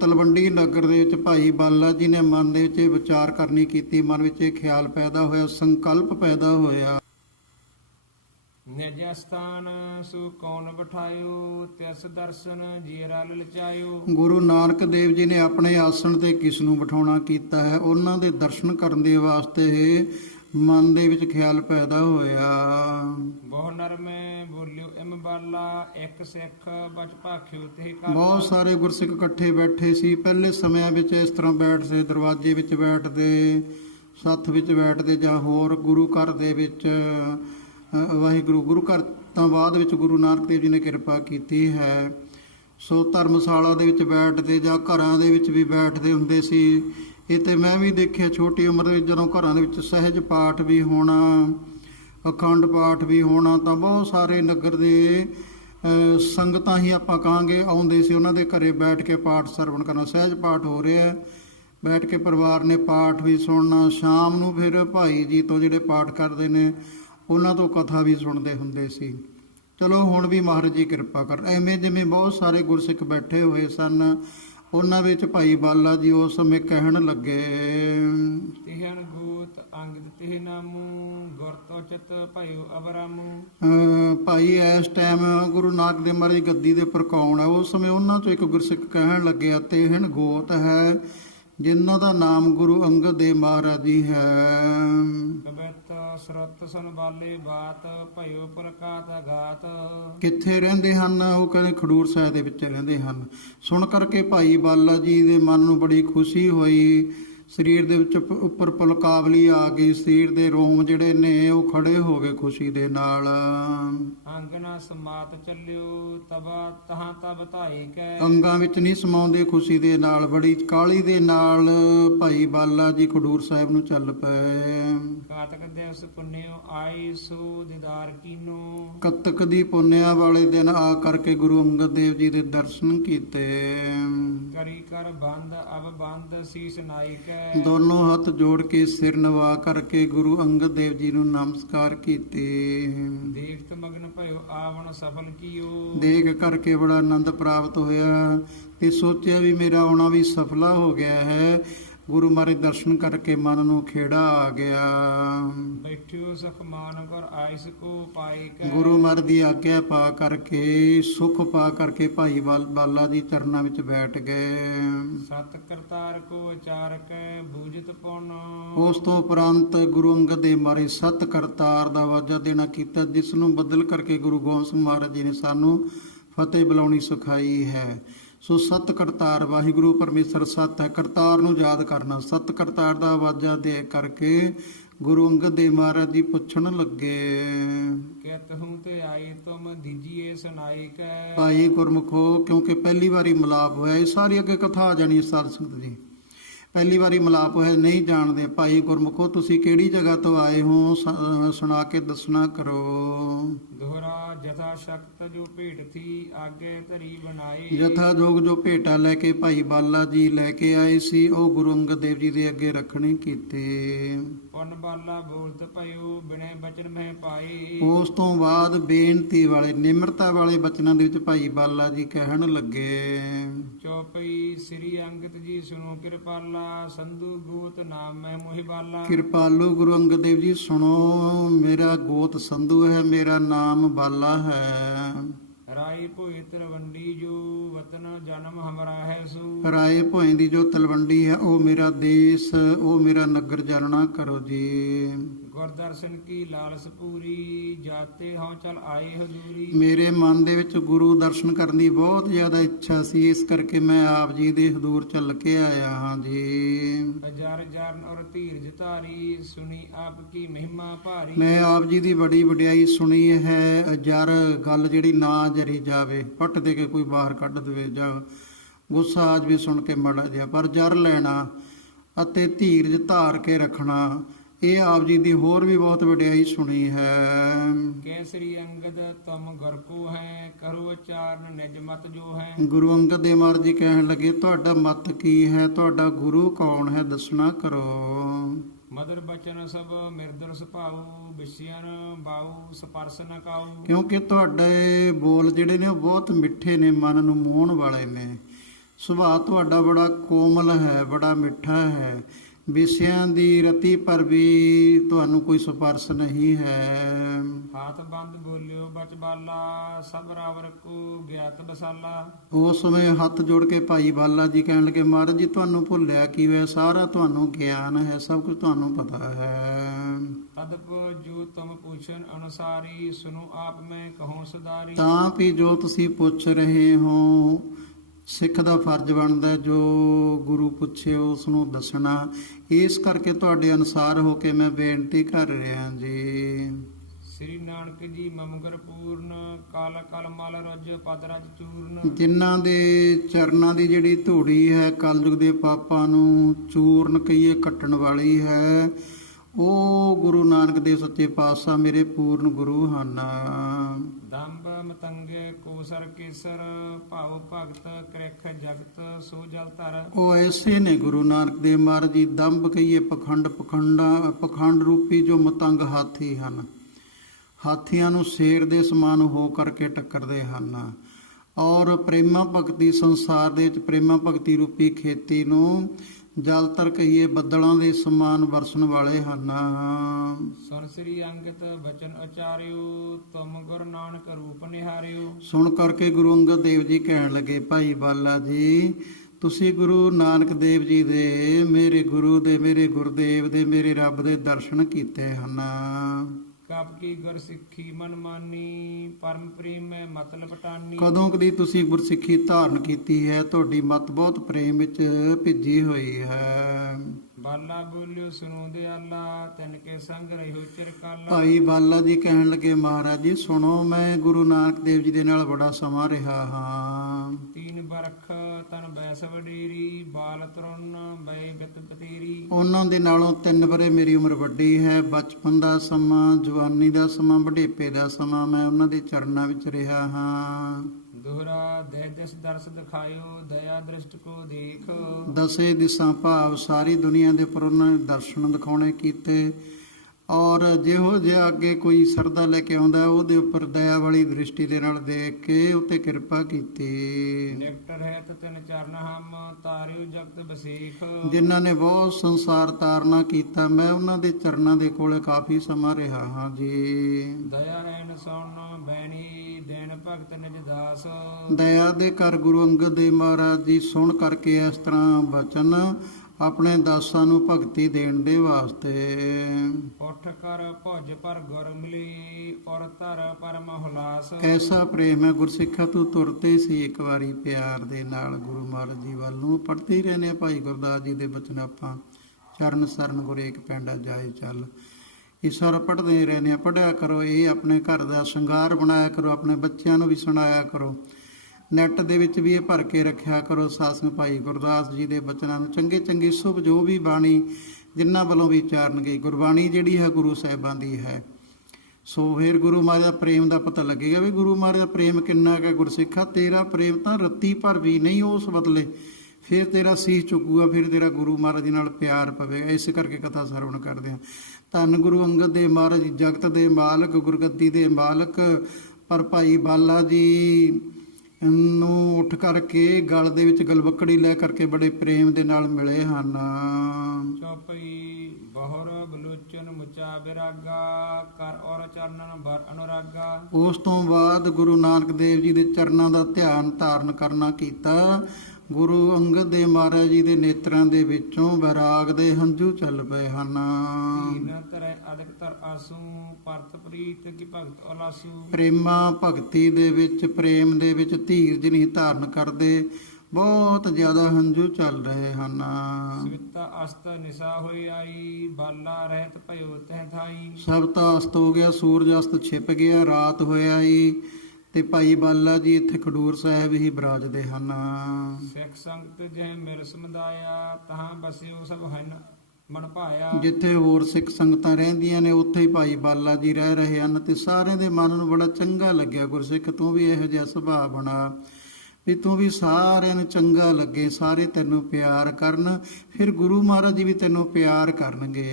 ਤਲਵੰਡੀ ਨਗਰ ਦੇ ਵਿੱਚ ਭਾਈ ਬਾਲਾ ਜੀ ਨੇ ਮਨ ਦੇ ਵਿੱਚ ਇਹ ਵਿਚਾਰ ਕਰਨੀ ਕੀਤੀ, ਮਨ ਵਿੱਚ ਇਹ ਖਿਆਲ ਪੈਦਾ ਹੋਇਆ, ਸੰਕਲਪ ਪੈਦਾ ਹੋਇਆ। ਨਿਜ ਸਥਾਨ ਸੋ ਕੌਣ ਬਿਠਾਇਓ, ਤਿਸ ਦਰਸ਼ਨ ਜੀ ਰਲ ਲਚਾਇਓ। ਗੁਰੂ ਨਾਨਕ ਦੇਵ ਜੀ ਨੇ ਆਪਣੇ ਆਸਣ ਤੇ ਕਿਸ ਨੂੰ ਬਿਠਾਉਣਾ ਕੀਤਾ ਹੈ, ਉਹਨਾਂ ਦੇ ਦਰਸ਼ਨ ਕਰਨ ਦੇ ਵਾਸਤੇ ਮਨ ਦੇ ਵਿੱਚ ਖਿਆਲ ਪੈਦਾ ਹੋਇਆ। ਬਹੁ ਨਰਮੇ ਬੋਲਿਓ ਇਮ ਬਾਲਾ ਇੱਕ ਸਿੱਖ ਬਚ ਭਾਖਿਓ ਤੇ ਕਰ ਬਹੁਤ ਸਾਰੇ ਗੁਰਸਿੱਖ ਇਕੱਠੇ ਬੈਠੇ ਸੀ। ਪਹਿਲੇ ਸਮਿਆਂ ਵਿੱਚ ਇਸ ਤਰ੍ਹਾਂ ਬੈਠਦੇ, ਦਰਵਾਜ਼ੇ ਵਿੱਚ ਬੈਠਦੇ, ਸੱਥ ਵਿੱਚ ਬੈਠਦੇ, ਜਾਂ ਹੋਰ ਗੁਰੂ ਘਰ ਦੇ ਵਿੱਚ ਵਾਹਿਗੁਰੂ ਗੁਰੂ ਘਰ ਤਾਂ ਬਾਅਦ ਵਿੱਚ ਗੁਰੂ ਨਾਨਕ ਦੇਵ ਜੀ ਨੇ ਕਿਰਪਾ ਕੀਤੀ ਹੈ। ਸੋ ਧਰਮਸ਼ਾਲਾ ਦੇ ਵਿੱਚ ਬੈਠਦੇ ਜਾਂ ਘਰਾਂ ਦੇ ਵਿੱਚ ਵੀ ਬੈਠਦੇ ਹੁੰਦੇ ਸੀ। ਇਹ ਤੇ ਮੈਂ ਵੀ ਦੇਖਿਆ ਛੋਟੀ ਉਮਰ ਵਿੱਚ, ਜਦੋਂ ਘਰਾਂ ਦੇ ਵਿੱਚ ਸਹਿਜ ਪਾਠ ਵੀ ਹੋਣਾ, ਅਖੰਡ ਪਾਠ ਵੀ ਹੋਣਾ, ਤਾਂ ਬਹੁਤ ਸਾਰੇ ਨਗਰ ਦੇ ਸੰਗਤਾਂ ਹੀ ਆਪਾਂ ਕਹਾਂਗੇ ਆਉਂਦੇ ਸੀ। ਉਹਨਾਂ ਦੇ ਘਰੇ ਬੈਠ ਕੇ ਪਾਠ ਸਰਵਣ ਕਰਨਾ। ਸਹਿਜ ਪਾਠ ਹੋ ਰਿਹਾ, ਬੈਠ ਕੇ ਪਰਿਵਾਰ ਨੇ ਪਾਠ ਵੀ ਸੁਣਨਾ। ਸ਼ਾਮ ਨੂੰ ਫਿਰ ਭਾਈ ਜੀ ਤੋਂ ਜਿਹੜੇ ਪਾਠ ਕਰਦੇ ਨੇ ਉਹਨਾਂ ਤੋਂ ਕਥਾ ਵੀ ਸੁਣਦੇ ਹੁੰਦੇ ਸੀ। ਚਲੋ ਹੁਣ ਵੀ ਮਹਾਰਾਜ ਜੀ ਕਿਰਪਾ ਕਰ। ਐਵੇਂ ਜਿਵੇਂ ਬਹੁਤ ਸਾਰੇ ਗੁਰਸਿੱਖ ਬੈਠੇ ਹੋਏ ਸਨ, ਉਹਨਾਂ ਵਿੱਚ ਭਾਈ ਬਾਲਾ ਜੀ ਉਸ ਸਮੇਂ ਕਹਿਣ ਲੱਗੇ, ਤਿਹਨ ਗੋਤ ਅੰਗਦ ਤਿਹ ਨਾਮੂ ਗੁਰ ਤੋ ਚਿਤ ਭਇਓ ਅਬਰਾਮੂ। ਭਾਈ ਇਸ ਟਾਈਮ ਗੁਰੂ ਨਾਨਕ ਦੇਵ ਮਹਾਰਾਜ ਗੱਦੀ ਦੇ ਉੱਪਰ ਕੌਣ ਹੈ? ਉਸ ਸਮੇਂ ਉਹਨਾਂ ਚੋਂ ਇੱਕ ਗੁਰਸਿੱਖ ਕਹਿਣ ਲੱਗਿਆ, ਤਿਹਨ ਗੋਤ ਹੈ ਜਿਨ੍ਹਾਂ ਦਾ ਨਾਮ ਗੁਰੂ ਅੰਗਦ ਦੇਵ ਮਹਾਰਾਜ ਜੀ ਹੈ। ਕਬਿਤ ਸਰਤ ਸੁਨ ਬਾਲੇ ਬਾਤ ਭਇਓ ਪ੍ਰਕਾਤ ਅਗਾਤ। ਕਿੱਥੇ ਰਹਿੰਦੇ ਹਨ? ਉਹ ਕਹਿੰਦੇ ਖਡੂਰ ਸਾਹਿਬ ਦੇ ਵਿੱਚ ਰਹਿੰਦੇ ਹਨ। ਸੁਣ ਕਰਕੇ ਭਾਈ ਬਾਲਾ ਜੀ ਦੇ ਮਨ ਨੂੰ ਬੜੀ ਖੁਸ਼ੀ ਹੋਈ। ਸਰੀਰ ਦੇ ਵਿੱਚ ਉੱਪਰ ਪੁਲਕਾਵਲੀ ਆ ਗਈ। ਸਰੀਰ ਦੇ ਰੋਮ ਜਿਹੜੇ ਨੇ ਉਹ ਖੜੇ ਹੋ ਗਏ ਖੁਸ਼ੀ ਦੇ ਨਾਲ। ਅੰਗਨਾ ਸਮਾਤ ਚੱਲਿਓ ਤਬਾ ਤਹਾਂ ਤਬ ਧਾਈ ਕੈ। ਅੰਗਾਂ ਵਿੱਚ ਨਹੀਂ ਸਮਾਉਂਦੇ ਖੁਸ਼ੀ ਦੇ ਨਾਲ, ਬੜੀ ਕਾਹਲੀ ਦੇ ਨਾਲ ਭਾਈ ਬਾਲਾ ਜੀ ਖਡੂਰ ਸਾਹਿਬ ਨੂੰ ਚੱਲ ਪਏ। ਕਾਤਕ ਦਿਵਸ ਪੁੰਨਿਓ ਆਈ ਸੋ ਦੀਦਾਰ ਕੀਨੋ। ਕੱਤਕ ਦੀ ਪੁੰਨਿਆ ਵਾਲੇ ਦਿਨ ਆ ਕਰਕੇ ਗੁਰੂ ਅੰਗਦ ਦੇਵ ਜੀ ਦੇ ਦਰਸ਼ਨ ਕੀਤੇ। ਕਰੀ ਕਰ ਬੰਦ ਅਬ ਬੰਦ ਸੀਸ ਨਾਇਕ। ਦੋਨੋਂ ਹੱਥ ਜੋੜ ਕੇ ਸਿਰ ਨਵਾ ਕਰਕੇ ਗੁਰੂ ਅੰਗਦ ਦੇਵ ਜੀ ਨੂੰ ਨਮਸਕਾਰ ਕੀਤੇ। ਦੇਖਤ ਮਗਨ ਭਇਓ ਆਵਣ ਸਫਲ ਕੀਓ। ਦੇਖ ਕਰਕੇ ਬੜਾ ਆਨੰਦ ਪ੍ਰਾਪਤ ਹੋਇਆ ਤੇ ਸੋਚਿਆ ਵੀ ਮੇਰਾ ਆਉਣਾ ਵੀ ਸਫਲਾ ਹੋ ਗਿਆ ਹੈ। ਗੁਰੂ ਮਹਾਰਾਜ ਦਰਸ਼ਨ ਕਰਕੇ ਮਨ ਨੂੰ ਖੇੜਾ ਆ ਗਿਆ। ਬੈਠਿਓ ਸੁਖ ਮਾਨ ਕਰ ਆਇਸ ਕੋ ਪਾਈ ਕੈ। ਗੁਰੂ ਮਹਾਰਾਜ ਦੀ ਆਗਿਆ ਪਾ ਕਰਕੇ, ਸੁਖ ਪਾ ਕਰਕੇ ਭਾਈ ਬਾਲਾ ਜੀ ਚਰਨਾਂ ਵਿੱਚ ਬੈਠ ਗਏ। ਸਤ ਕਰਤਾਰ ਕੋ ਵਿਚਾਰਕ ਬੂਝਤ ਪੁਨ। ਉਸ ਤੋਂ ਉਪਰੰਤ ਗੁਰੂ ਅੰਗਦ ਦੇਵ ਮਹਾਰਾਜ ਸਤ ਕਰਤਾਰ ਦਾ ਵਾਜਾ ਦੇਣਾ ਕੀਤਾ, ਜਿਸ ਨੂੰ ਬਦਲ ਕਰਕੇ ਗੁਰੂ ਗੋਬਿੰਦ ਸਿੰਘ ਮਹਾਰਾਜ ਜੀ ਨੇ ਸਾਨੂੰ ਫਤਿਹ ਬੁਲਾਉਣੀ ਸਿਖਾਈ ਹੈ। ਸੋ ਸਤ ਕਰਤਾਰ ਵਾਹਿਗੁਰੂ ਪਰਮੇਸ਼ਰ ਸਤ ਹੈ। ਕਰਤਾਰ ਨੂੰ ਯਾਦ ਕਰਨਾ। ਸਤ ਕਰਤਾਰ ਦਾ ਆਵਾਜ਼ਾ ਦੇ ਕਰਕੇ ਗੁਰੂ ਅੰਗਦ ਦੇਵ ਮਹਾਰਾਜ ਜੀ ਪੁੱਛਣ ਲੱਗੇ, ਕਹਿਤਹੁ ਤੇ ਆਏ ਤੁਮ ਦੀਜੀਏ ਸੁਨਾਈ ਕੈ। ਭਾਈ ਗੁਰਮੁਖੋ, ਕਿਉਂਕਿ ਪਹਿਲੀ ਵਾਰੀ ਮਿਲਾਪ ਹੋਇਆ, ਇਹ ਸਾਰੀ ਅੱਗੇ ਕਥਾ ਆ ਜਾਣੀ ਸਾਧ ਸੰਗਤ ਜੀ। ਪਹਿਲੀ ਵਾਰੀ ਮਿਲਾਪ ਹੋਇਆ, ਨਹੀਂ ਜਾਣਦੇ। ਭਾਈ ਗੁਰਮੁਖੋ, ਤੁਸੀਂ ਕਿਹੜੀ ਜਗ੍ਹਾ ਤੋਂ ਆਏ ਹੋ? ਸੁਣਾ ਕੇ ਦੱਸਣਾ ਕਰੋ। ਦੋਹਰਾ ਜਥਾ ਸ਼ਕਤ ਜੋ ਭੇਟ ਥੀ ਆਗੇ ਧਰੀ ਬਣਾਈ। ਜਥਾ ਜੋਗ ਜੋ ਭੇਟਾ ਲੈ ਕੇ ਭਾਈ ਬਾਲਾ ਜੀ ਲੈ ਕੇ ਆਏ ਸੀ, ਉਹ ਗੁਰੂ ਅੰਗਦ ਦੇਵ ਜੀ ਦੇ ਅੱਗੇ ਰੱਖਣੇ ਕੀਤੇ। ਪੁੰਨ ਬਾਲਾ ਬੋਲਤ ਭਇਓ ਬਿਨੇ ਬਚਨ ਮਹਿ ਪਾਈ। ਉਸ ਤੋਂ ਬਾਅਦ ਬੇਨਤੀ ਵਾਲੇ, ਨਿਮਰਤਾ ਵਾਲੇ ਬਚਨਾਂ ਦੇ ਵਿੱਚ ਭਾਈ ਬਾਲਾ ਜੀ ਕਹਿਣ ਲੱਗੇ, ਚੌਪਈ ਸ੍ਰੀ ਅੰਗਦ ਜੀ ਸੁਣੋ ਕਿਰਪਾਲਾ ਸੰਧੂ ਗੋਤ ਨਾਮ ਮੈਂ ਮੋਹਿ ਬਾਲਾ। ਕਿਰਪਾਲੂ ਗੁਰੂ ਅੰਗਦ ਦੇਵ ਜੀ ਸੁਣੋ, ਮੇਰਾ ਗੋਤ ਸੰਧੂ ਹੈ, ਮੇਰਾ ਨਾਮ ਬਾਲਾ ਹੈ। ਰਾਈ ਭੋਏ ਤਲਵੰਡੀ ਜੋ ਵਤਨ ਜਨਮ ਹਮਰਾ ਹੈ ਸੋ। ਰਾਏ ਭੋਏ ਦੀ ਜੋ ਤਲਵੰਡੀ ਹੈ ਉਹ ਮੇਰਾ ਦੇਸ਼, ਉਹ ਮੇਰਾ ਨਗਰ ਜਾਣਨਾ ਕਰੋ ਜੀ। ਗੁਰਦਰਸ਼ਨ ਕੀ ਲਾਲਸ ਪੂਰੀ ਜਾਤੇ ਹਉ ਚਲ ਆਏ ਹਜ਼ੂਰੀ। ਮੇਰੇ ਮਨ ਦੇ ਵਿੱਚ ਗੁਰੂ ਦਰਸ਼ਨ ਕਰਨ ਦੀ ਬਹੁਤ ਜ਼ਿਆਦਾ ਇੱਛਾ ਸੀ, ਇਸ ਕਰਕੇ ਮੈਂ ਆਪ ਜੀ ਦੇ ਹਜ਼ੂਰ ਚੱਲ ਕੇ ਆਇਆ ਹਾਂ ਜੀ। ਹਜ਼ਾਰ ਜਰਨ ਔਰ ਧੀਰਜ ਧਾਰੀ ਸੁਣੀ ਆਪ ਕੀ ਮਹਿਮਾ ਭਾਰੀ। ਮੈਂ ਆਪ ਜੀ ਦੀ ਬੜੀ ਵਡਿਆਈ ਸੁਣੀ ਹੈ। ਜਰ ਗੱਲ ਜਿਹੜੀ ਨਾ ਜਰੀ ਜਾਵੇ, ਪੱਟ ਦੇ ਕੇ ਕੋਈ ਬਾਹਰ ਕੱਢ ਦੇਵੇ ਜਾਂ ਗੁੱਸਾ ਆ ਜਾਵੇ ਸੁਣ ਕੇ ਮਾੜਾ ਜਿਹਾ, ਪਰ ਜਰ ਲੈਣਾ ਅਤੇ ਧੀਰਜ ਧਾਰ ਕੇ ਰੱਖਣਾ, ਇਹ ਆਪ ਜੀ ਦੀ ਹੋਰ ਵੀ ਬਹੁਤ ਵਡਿਆਈ ਸੁਣੀ ਹੈ। ਕੇਸਰੀ ਅੰਗਦ ਤੁਮ ਗੁਰ ਕੋ ਹੈ ਕਰੋ ਚਾਰਨ ਨਿਜ ਮਤ ਜੋ ਹੈ। ਗੁਰੂ ਅੰਗਦ ਦੇਵ ਮਹਾਰਾਜ ਜੀ ਕਹਿਣ ਲੱਗੇ, ਤੁਹਾਡਾ ਮਤ ਕੀ ਹੈ? ਤੁਹਾਡਾ ਗੁਰੂ ਕੌਣ ਹੈ? ਦੱਸਣਾ ਕਰੋ। ਮਦਰ ਬਚਨ ਸਭ ਮਿਰਦਰ ਸੁਭਾਉ ਵਿਸ਼ਿਆਨ ਬਾਉ ਸਪਰਸ ਨ ਕਾਉ। ਕਿਉਂਕਿ ਤੁਹਾਡੇ ਬੋਲ ਜਿਹੜੇ ਨੇ ਉਹ ਬਹੁਤ ਮਿੱਠੇ ਨੇ, ਮਨ ਨੂੰ ਮੋਹਣ ਵਾਲੇ ਨੇ। ਸੁਭਾਅ ਤੁਹਾਡਾ ਬੜਾ ਕੋਮਲ ਹੈ, ਬੜਾ ਮਿੱਠਾ ਹੈ। ਵਿਸ਼ਿਆਂ ਦੀ ਰਤੀ ਪਰ ਵੀ ਤੁਹਾਨੂੰ ਕੋਈ ਸਪਰਸ਼ ਨਹੀਂ ਹੈ। ਹਾਥ ਬੰਦ ਬੋਲਿਓ ਬਚ ਬਾਲਾ, ਸਭ ਰਾਵਰ ਕੋ ਗਿਆਤ ਬਸਾਲਾ। ਉਸ ਸਮੇਂ ਹੱਥ ਜੋੜ ਕੇ ਭਾਈ ਬਾਲਾ ਜੀ ਕਹਿਣ ਲੱਗੇ, ਮਹਾਰਾਜ ਜੀ ਤੁਹਾਨੂੰ ਭੁੱਲਿਆ ਕੀ ਹੋਇਆ, ਸਾਰਾ ਤੁਹਾਨੂੰ ਗਿਆਨ ਹੈ, ਸਭ ਕੁਝ ਤੁਹਾਨੂੰ ਪਤਾ ਹੈ। ਤਦਪ ਜੋ ਤੁਮ ਪੁੱਛਨ ਅਨੁਸਾਰੀ, ਸੁਨੋ ਆਪ ਮੈਂ ਕਹੂੰ ਸੁਧਾਰੀ। ਤਾਂ ਵੀ ਜੋ ਤੁਸੀਂ ਪੁੱਛ ਰਹੇ ਹੋ, ਸਿੱਖ ਦਾ ਫਰਜ਼ ਬਣਦਾ ਹੈ ਜੋ ਗੁਰੂ ਪੁੱਛੇ ਉਸ ਨੂੰ ਦੱਸਣਾ। ਇਸ ਕਰਕੇ ਤੁਹਾਡੇ ਅਨੁਸਾਰ ਹੋ ਕੇ ਮੈਂ ਬੇਨਤੀ ਕਰ ਰਿਹਾ ਜੀ। ਸ੍ਰੀ ਨਾਨਕ ਜੀ ਮਮਗਰ ਪੂਰਨ, ਕਾਲ ਕਲ ਮਲ ਰਜ ਪਦ ਰਜ ਚੂਰਨ। ਜਿਨ੍ਹਾਂ ਦੇ ਚਰਨਾਂ ਦੀ ਜਿਹੜੀ ਧੂੜੀ ਹੈ, ਕਲਯੁਗ ਦੇ ਪਾਪਾਂ ਨੂੰ ਚੂਰਨ ਕਹੀਏ ਕੱਟਣ ਵਾਲੀ ਹੈ, ਉਹ ਗੁਰੂ ਨਾਨਕ ਦੇਵ ਸੱਚੇ ਪਾਤਸ਼ਾਹ ਮੇਰੇ ਪੂਰਨ ਗੁਰੂ ਹਨ। ਦੰਬ ਮਤੰਗੇ ਕੋਸਰ ਕੇਸਰ, ਭਾਉ ਭਗਤ ਕ੍ਰਿਖ ਜਗਤ ਸੋ ਜਲ ਧਰ। ਉਹ ਐਸੇ ਨੇ ਗੁਰੂ ਨਾਨਕ ਦੇਵ ਮਹਾਰਾਜ ਜੀ, ਦੰਭ ਕਹੀਏ ਪਖੰਡ ਰੂਪੀ ਜੋ ਮਤੰਗ ਹਾਥੀ ਹਨ, ਹਾਥੀਆਂ ਨੂੰ ਸ਼ੇਰ ਦੇ ਸਮਾਨ ਹੋ ਕਰਕੇ ਟੱਕਰਦੇ ਹਨ। ਔਰ ਪ੍ਰੇਮਾ ਭਗਤੀ, ਸੰਸਾਰ ਦੇ ਵਿੱਚ ਪ੍ਰੇਮਾ ਭਗਤੀ ਰੂਪੀ ਖੇਤੀ ਨੂੰ ਜਲ ਤਰ ਕਹੀਏ ਬੱਦਲਾਂ ਦੇ ਸਮਾਨ ਵਰਸਣ ਵਾਲੇ ਹਨ। ਸੁਨ ਸ੍ਰੀ ਅੰਗਦ ਬਚਨ ਉਚਾਰਿਓ, ਤੁਮ ਗੁਰ ਨਾਨਕ ਰੂਪ ਨਿਹਾਰਿਓ। ਸੁਣ ਕਰਕੇ ਗੁਰੂ ਅੰਗਦ ਦੇਵ ਜੀ ਕਹਿਣ ਲੱਗੇ, ਭਾਈ ਬਾਲਾ ਜੀ ਤੁਸੀਂ ਗੁਰੂ ਨਾਨਕ ਦੇਵ ਜੀ ਦੇ, ਮੇਰੇ ਗੁਰੂ ਦੇ, ਮੇਰੇ ਗੁਰਦੇਵ ਦੇ, ਮੇਰੇ ਰੱਬ ਦੇ ਦਰਸ਼ਨ ਕੀਤੇ ਹਨ। ਕਬ ਕੀ ਗੁਰ ਸਿੱਖੀ ਮਨ ਮਾਨੀ, ਪਰਮ ਪ੍ਰੇਮ ਮੈਂ ਮਤਲਬ ਟਾਨੀ। ਕਦੋਂ ਕਦੀ ਤੁਸੀਂ ਗੁਰਸਿੱਖੀ ਧਾਰਨ ਕੀਤੀ ਹੈ, ਤੁਹਾਡੀ ਮਤ ਬਹੁਤ ਪ੍ਰੇਮ ਵਿੱਚ ਭਿੱਜੀ ਹੋਈ ਹੈ। ਬਾਲਾ ਬੋਲਿਓ ਸੁਣੋ ਦਿਆਲਾ, ਤਿਨ ਕੇ ਸੰਗ ਰਹਿਓ ਚਿਰਕਾਲਾ। ਭਾਈ ਬਾਲਾ ਜੀ ਕਹਿਣ ਲੱਗੇ, ਮਹਾਰਾਜ ਜੀ ਸੁਣੋ, ਮੈਂ ਗੁਰੂ ਨਾਨਕ ਦੇਵ ਜੀ ਦੇ ਨਾਲ ਬੜਾ ਸਮਾਂ ਰਿਹਾ ਹਾਂ। ਤੀਨ ਬਰਖ ਤਨ ਬੈਸ ਵਡੇਰੀ, ਬਾਲ ਤੁਰਨ ਬੈ ਬਿਤ ਬਤੇਰੀ। ਉਹਨਾਂ ਦੇ ਨਾਲੋਂ 3 ਵਰੇ ਮੇਰੀ ਉਮਰ ਵੱਡੀ ਹੈ। ਬਚਪਨ ਦਾ ਸਮਾਂ, ਜਵਾਨੀ ਦਾ ਸਮਾਂ, ਬੁਢੇਪੇ ਦਾ ਸਮਾਂ ਮੈਂ ਉਹਨਾਂ ਦੇ ਚਰਨਾਂ ਵਿੱਚ ਰਿਹਾ ਹਾਂ। ਦੋਹਰਾ ਦਹਿ ਦਿਸ ਦਰਸ ਦਿਖਾਇਓ, ਦਇਆ ਦ੍ਰਿਸ਼ਟ ਕੋ ਦੇਖ। ਦਸੇ ਦਿਸ਼ਾ ਭਾਵ ਸਾਰੀ ਦੁਨੀਆ ਦੇ ਉੱਪਰ ਉਹਨਾਂ ਨੇ ਦਰਸ਼ਨ ਦਿਖਾਉਣੇ ਕੀਤੇ। ਔਰ ਜਿਹੋ ਜਿਹਾ ਅੱਗੇ ਕੋਈ ਸਰਦਾ ਲੈ ਕੇ ਆਉਂਦਾ, ਉਹਦੇ ਉੱਪਰ ਦਇਆ ਵਾਲੀ ਦ੍ਰਿਸ਼ਟੀ ਦੇ ਨਾਲ ਦੇਖ ਕੇ ਉੱਤੇ ਕਿਰਪਾ ਕੀਤੀ। ਨਿਕਟ ਰਹਿਤ ਤਿਨ ਚਰਨ ਹਮ, ਤਾਰਿਓ ਜਗਤ ਬਸੇਖ। ਜਿਨ੍ਹਾਂ ਨੇ ਬਹੁਤ ਸੰਸਾਰ ਤਾਰਨਾ ਕੀਤਾ, ਮੈਂ ਉਹਨਾਂ ਦੇ ਚਰਨਾਂ ਦੇ ਕੋਲੇ ਕਾਫੀ ਸਮਾਂ ਰਿਹਾ ਹਾਂ ਜੀ। ਦਇਆ ਐਨ ਸੁਣ ਬੈਣੀ, ਦੇਨ ਭਗਤ ਨਿਜ ਦਾਸ। ਦਇਆ ਦੇ ਕਰ ਗੁਰੂ ਅੰਗਦ ਦੇਵ ਮਹਾਰਾਜ ਜੀ ਸੁਣ ਕਰਕੇ ਇਸ ਤਰ੍ਹਾਂ ਬਚਨ ਆਪਣੇ ਦਾਸਾਂ ਨੂੰ ਭਗਤੀ ਦੇਣ ਦੇ ਵਾਸਤੇ। ਉੱਠ ਕਰ ਭੁਜ ਪਰ ਗੁਰ ਮਿਲੀ, ਔਰ ਧਰ ਪਰਮ ਹੁਲਾਸ। ਐਸਾ ਪ੍ਰੇਮ ਹੈ ਗੁਰਸਿੱਖਾ, ਤੂੰ ਤੁਰਤੇ ਸੀ ਇੱਕ ਵਾਰੀ ਪਿਆਰ ਦੇ ਨਾਲ ਗੁਰੂ ਮਹਾਰਾਜ ਜੀ ਵੱਲ ਨੂੰ। ਪੜ੍ਹਦੇ ਹੀ ਰਹਿੰਦੇ ਆ ਭਾਈ ਗੁਰਦਾਸ ਜੀ ਦੇ ਬਚਨ ਆਪਾਂ, ਚਰਨ ਸਰਨ ਗੁਰ ਏਕ ਪੈਂਡਾ ਜਾਏ ਚੱਲ। ਇਹ ਸਾਰਾ ਪੜ੍ਹਦੇ ਰਹਿੰਦੇ ਆ, ਪੜ੍ਹਿਆ ਕਰੋ, ਇਹ ਆਪਣੇ ਘਰ ਦਾ ਸ਼ਿੰਗਾਰ ਬਣਾਇਆ ਕਰੋ, ਆਪਣੇ ਬੱਚਿਆਂ ਨੂੰ ਵੀ ਸੁਣਾਇਆ ਕਰੋ, ਨੈੱਟ ਦੇ ਵਿੱਚ ਵੀ ਇਹ ਭਰ ਕੇ ਰੱਖਿਆ ਕਰੋ। ਸਾਸਨ ਭਾਈ ਗੁਰਦਾਸ ਜੀ ਦੇ ਬਚਨਾਂ ਨੂੰ ਚੰਗੇ ਚੰਗੀ ਸ਼ੁਭ ਜੋ ਵੀ ਬਾਣੀ ਜਿਨ੍ਹਾਂ ਵੱਲੋਂ ਵੀ ਉਚਾਰਨਗੇ। ਗੁਰਬਾਣੀ ਜਿਹੜੀ ਹੈ ਗੁਰੂ ਸਾਹਿਬਾਨ ਦੀ ਹੈ। ਸੋ ਫਿਰ ਗੁਰੂ ਮਹਾਰਾਜ ਦਾ ਪ੍ਰੇਮ ਦਾ ਪਤਾ ਲੱਗੇਗਾ ਵੀ ਗੁਰੂ ਮਹਾਰਾਜ ਦਾ ਪ੍ਰੇਮ ਕਿੰਨਾ ਹੈ। ਗੁਰਸਿੱਖਾ ਤੇਰਾ ਪ੍ਰੇਮ ਤਾਂ ਰੱਤੀ ਭਰ ਵੀ ਨਹੀਂ, ਉਸ ਬਦਲੇ ਫਿਰ ਤੇਰਾ ਸੀਸ ਚੁੱਕੂਗਾ, ਫਿਰ ਤੇਰਾ ਗੁਰੂ ਮਹਾਰਾਜ ਜੀ ਨਾਲ ਪਿਆਰ ਪਵੇਗਾ। ਇਸ ਕਰਕੇ ਕਥਾ ਸਰਵਣ ਕਰਦੇ ਹਾਂ। ਧੰਨ ਗੁਰੂ ਅੰਗਦ ਦੇਵ ਮਹਾਰਾਜ ਜੀ, ਜਗਤ ਦੇ ਮਾਲਕ, ਗੁਰਗੱਦੀ ਦੇ ਮਾਲਕ। ਪਰ ਭਾਈ ਬਾਲਾ ਜੀ ਨੂੰ ਉੱਠ ਕਰਕੇ ਗਲ ਦੇ ਵਿੱਚ ਗਲਵੱਕੜੀ ਲੈ ਕਰਕੇ ਬੜੇ ਪ੍ਰੇਮ ਦੇ ਨਾਲ ਮਿਲੇ ਹਨ। ਚੌਪਈ ਬਹੁਰ ਬਲੋਚਨ ਮੁਚਾ ਬਿਰਾਗਾ, ਕਰ ਔਰ ਚਰਨਨ ਬਰ ਅਨੁਰਾਗਾ। ਉਸ ਤੋਂ ਬਾਅਦ ਗੁਰੂ ਨਾਨਕ ਦੇਵ ਜੀ ਦੇ ਚਰਨਾਂ ਦਾ ਧਿਆਨ ਧਾਰਨ ਕਰਨਾ ਕੀਤਾ। ਗੁਰੂ ਅੰਗਦ ਦੇਵ ਮਹਾਰਾਜ ਜੀ ਦੇ ਨੇਤਰਾਂ ਦੇ ਵਿੱਚੋਂ ਵੈਰਾਗ ਦੇ ਹੰਝੂ ਚੱਲ ਪਏ ਹਨ। ਦੀਨ ਧਰੈ ਅਦਿਕ ਧਰ ਆਸੂ, ਪਰਤ ਪ੍ਰੀਤ ਕੀ ਭਗਤ ਉਲਾਸੂ। ਪ੍ਰੇਮਾ ਭਗਤੀ ਦੇ ਵਿੱਚ, ਪ੍ਰੇਮ ਦੇ ਵਿੱਚ ਧੀਰਜ ਨਹੀਂ ਧਾਰਨ ਕਰਦੇ, ਬਹੁਤ ਜ਼ਿਆਦਾ ਹੰਝੂ ਚੱਲ ਰਹੇ ਹਨ। ਸਵਿਤਾ ਅਸਤ ਨਿਸਾ ਹੋਈ ਆਈ, ਬਾਲਾ ਰਹਿਤ ਭਇਓ ਤਹਿ ਥਾਈ। ਸਭ ਤਾਂ ਅਸਤ ਹੋ ਗਿਆ, ਸੂਰਜ ਅਸਤ ਛਿਪ ਗਿਆ, ਰਾਤ ਹੋਇਆ ਈ, ਤੇ ਭਾਈ ਬਾਲਾ ਜੀ ਇੱਥੇ ਖਡੂਰ ਸਾਹਿਬ ਹੀ ਬਿਰਾਜਦੇ ਹਨ। ਸਿੱਖ ਸੰਗਤ ਜਹ ਮਿਲ ਸਮੁਦਾਇਆ, ਤਹਾਂ ਬਸਿਓ ਸਭ ਹਨ ਮਨ ਭਾਇਆ। ਜਿੱਥੇ ਹੋਰ ਸਿੱਖ ਸੰਗਤਾਂ ਰਹਿੰਦੀਆਂ ਨੇ, ਉੱਥੇ ਹੀ ਭਾਈ ਬਾਲਾ ਜੀ ਰਹਿ ਰਹੇ ਹਨ, ਤੇ ਸਾਰਿਆਂ ਦੇ ਮਨ ਨੂੰ ਬੜਾ ਚੰਗਾ ਲੱਗਿਆ। ਗੁਰਸਿੱਖ ਤੂੰ ਵੀ ਇਹੋ ਜਿਹਾ ਸੁਭਾਅ ਬਣਾ, ਵੀ ਤੂੰ ਵੀ ਸਾਰਿਆਂ ਨੂੰ ਚੰਗਾ ਲੱਗੇ, ਸਾਰੇ ਤੈਨੂੰ ਪਿਆਰ ਕਰਨ, ਫਿਰ ਗੁਰੂ ਮਹਾਰਾਜ ਜੀ ਵੀ ਤੈਨੂੰ ਪਿਆਰ ਕਰਨਗੇ।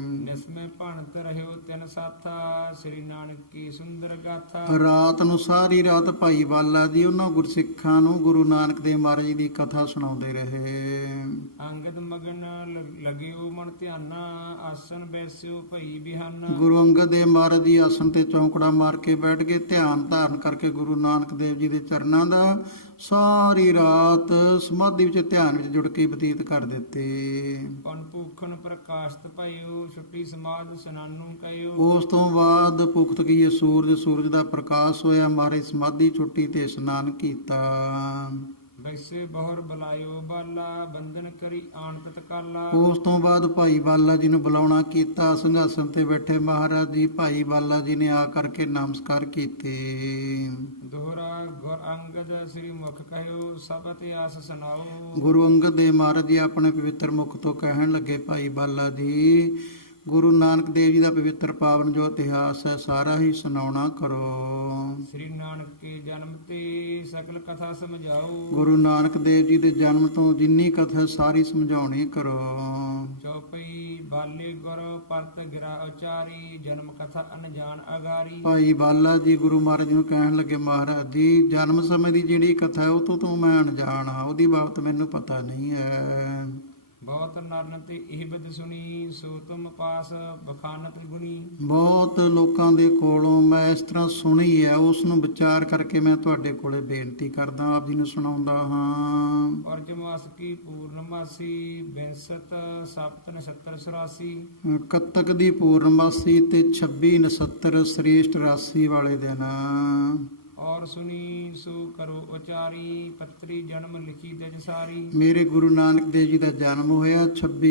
ਨਿਸਮੇ ਭਣਤ ਰਹਿਓ ਤਿਨ ਸਾਥਾ, ਸ੍ਰੀ ਨਾਨਕ ਕੀ ਸੁੰਦਰ ਗਾਥਾ। ਰਾਤ ਨੂੰ ਸਾਰੀ ਰਾਤ ਭਾਈ ਬਾਲਾ ਜੀ ਉਹਨਾਂ ਗੁਰਸਿੱਖਾਂ ਨੂੰ ਗੁਰੂ ਨਾਨਕ ਦੇਵ ਮਹਾਰਾਜ ਜੀ ਦੀ ਕਥਾ ਸੁਣਾਉਂਦੇ ਰਹੇ। ਅੰਗਦ ਮਗਨ ਲਗਿਓ ਮਨ ਧਿਆਨਾ, ਆਸਨ ਬੈਸਿਓ ਭਈ ਬਿਹਾਨਾ। ਗੁਰੂ ਅੰਗਦ ਦੇਵ ਮਹਾਰਾਜ ਜੀ ਆਸਨ ਤੇ ਚੌਂਕੜਾ ਮਾਰ ਕੇ ਬੈਠ ਗਏ, ਧਿਆਨ ਧਾਰਨ ਕਰਕੇ ਗੁਰੂ ਨਾਨਕ ਦੇਵ ਜੀ ਦੇ ਚਰਨਾਂ ਦਾ ਸਾਰੀ ਰਾਤ ਸਮਾਧੀ ਵਿੱਚ ਧਿਆਨ ਵਿੱਚ ਜੁੜ ਕੇ ਬਤੀਤ ਕਰ ਦਿੱਤੇ। ਪਨ ਭੂਖਨ ਪ੍ਰਕਾਸ਼ਤ ਭਇਓ, ਛੁੱਟੀ ਸਮਾਧ ਸਨਾਨੂ ਕਇਓ। ਉਸ ਤੋਂ ਬਾਅਦ ਪੁਖਤ ਕੀ ਸੂਰਜ ਦਾ ਪ੍ਰਕਾਸ਼ ਹੋਇਆ, ਮਹਾਰਾਜ ਸਮਾਧੀ ਛੁੱਟੀ ਤੇ ਇਸ਼ਨਾਨ ਕੀਤਾ। ਵੈਸੇ ਬਹੁਰ ਬੁਲਾਇਓ ਬਾਲਾ, ਬੰਧਨ ਕਰੀ ਆਣ ਤਤਕਾਲਾ। ਉਸ ਤੋਂ ਬਾਅਦ ਭਾਈ ਬਾਲਾ ਜੀ ਨੂੰ ਬੁਲਾਉਣਾ ਕੀਤਾ। ਸਿੰਘਾਸਨ ਤੇ ਬੈਠੇ ਮਹਾਰਾਜ ਜੀ ਭਾਈ ਬਾਲਾ ਜੀ ਨੇ ਆ ਕਰਕੇ ਨਮਸਕਾਰ ਕੀਤੇ। ਦੋਹਰਾ ਗੁਰ ਅੰਗਦ ਸ੍ਰੀ ਮੁਖ ਕਹਿਓ, ਸਭ ਇਤਿਹਾਸ ਸੁਣਾਓ। ਗੁਰੂ ਅੰਗਦ ਦੇਵ ਮਹਾਰਾਜ ਜੀ ਆਪਣੇ ਪਵਿੱਤਰ ਮੁਖ ਤੋਂ ਕਹਿਣ ਲੱਗੇ, ਭਾਈ ਬਾਲਾ ਜੀ ਗੁਰੂ ਨਾਨਕ ਦੇਵ ਜੀ ਦਾ ਪਵਿੱਤਰ ਪਾਵਨ ਜੋ ਇਤਿਹਾਸ ਹੈ ਸਾਰਾ ਹੀ ਸੁਣਾਉਣਾ ਕਰੋ। ਸ੍ਰੀ ਨਾਨਕ ਕੇ ਜਨਮ ਤੇ ਸਕਲ ਕਥਾ ਸਮਝਾਓ। ਗੁਰੂ ਨਾਨਕ ਦੇਵ ਜੀ ਦੇ ਜਨਮ ਤੋਂ ਜਿੰਨੀ ਕਥਾ ਸਾਰੀ ਸਮਝਾਉਣੀ ਕਰੋ। ਚੌਪਈ ਬਾਲੇ ਗੁਰ ਪਰਤ ਗਿਰਾ ਉਚਾਰੀ, ਜਨਮ ਕਥਾ ਅਨਜਾਨ ਅਗਾਰੀ। ਭਾਈ ਬਾਲਾ ਜੀ ਗੁਰੂ ਮਹਾਰਾਜ ਨੂੰ ਕਹਿਣ ਲੱਗੇ, ਮਹਾਰਾਜ ਜੀ ਜਨਮ ਸਮੇਂ ਦੀ ਜਿਹੜੀ ਕਥਾ ਹੈ ਉਹ ਤੋਂ ਮੈਂ ਅਣਜਾਣ ਹਾਂ, ਉਹਦੀ ਬਾਬਤ ਮੈਨੂੰ ਪਤਾ ਨਹੀਂ ਹੈ। ਬਹੁਤ ਨਰਨ ਤੇ ਇਹ ਬਿਦ ਸੁਣੀ, ਸੋ ਤੁਮ ਪਾਸ ਬਖਾਨਤ ਗੁਣੀ। ਬਹੁਤ ਲੋਕਾਂ ਦੇ ਕੋਲੋਂ ਮੈਂ ਇਸ ਤਰ੍ਹਾਂ ਸੁਣੀ ਹੈ, ਉਸ ਨੂੰ ਵਿਚਾਰ ਕਰਕੇ ਮੈਂ ਤੁਹਾਡੇ ਕੋਲੇ ਬੇਨਤੀ ਕਰਦਾ, ਆਪ ਜੀ ਨੂੰ ਸੁਣਾਉਂਦਾ ਹਾਂ। ਔਰਜ ਮਾਸ ਕੀ ਪੂਰਨਮਾਸੀ, ਬਿੰਸਤ ਸਪਤ 69 84। ਕੱਤਕ ਦੀ ਪੂਰਨਮਾਸੀ ਤੇ 26 69 ਸ੍ਰੇਸ਼ਟ ਰਾਸੀ ਵਾਲੇ ਦਿਨ। ਔਰ ਸੁਣੀ ਸੋ ਕਰੋ ਉਚਾਰੀ, ਪੱਤਰੀ ਜਨਮ ਲਿਖੀ ਤਜ ਸਾਰੀ। ਮੇਰੇ ਗੁਰੂ ਨਾਨਕ ਦੇਵ ਜੀ ਦਾ ਜਨਮ ਹੋਇਆ 26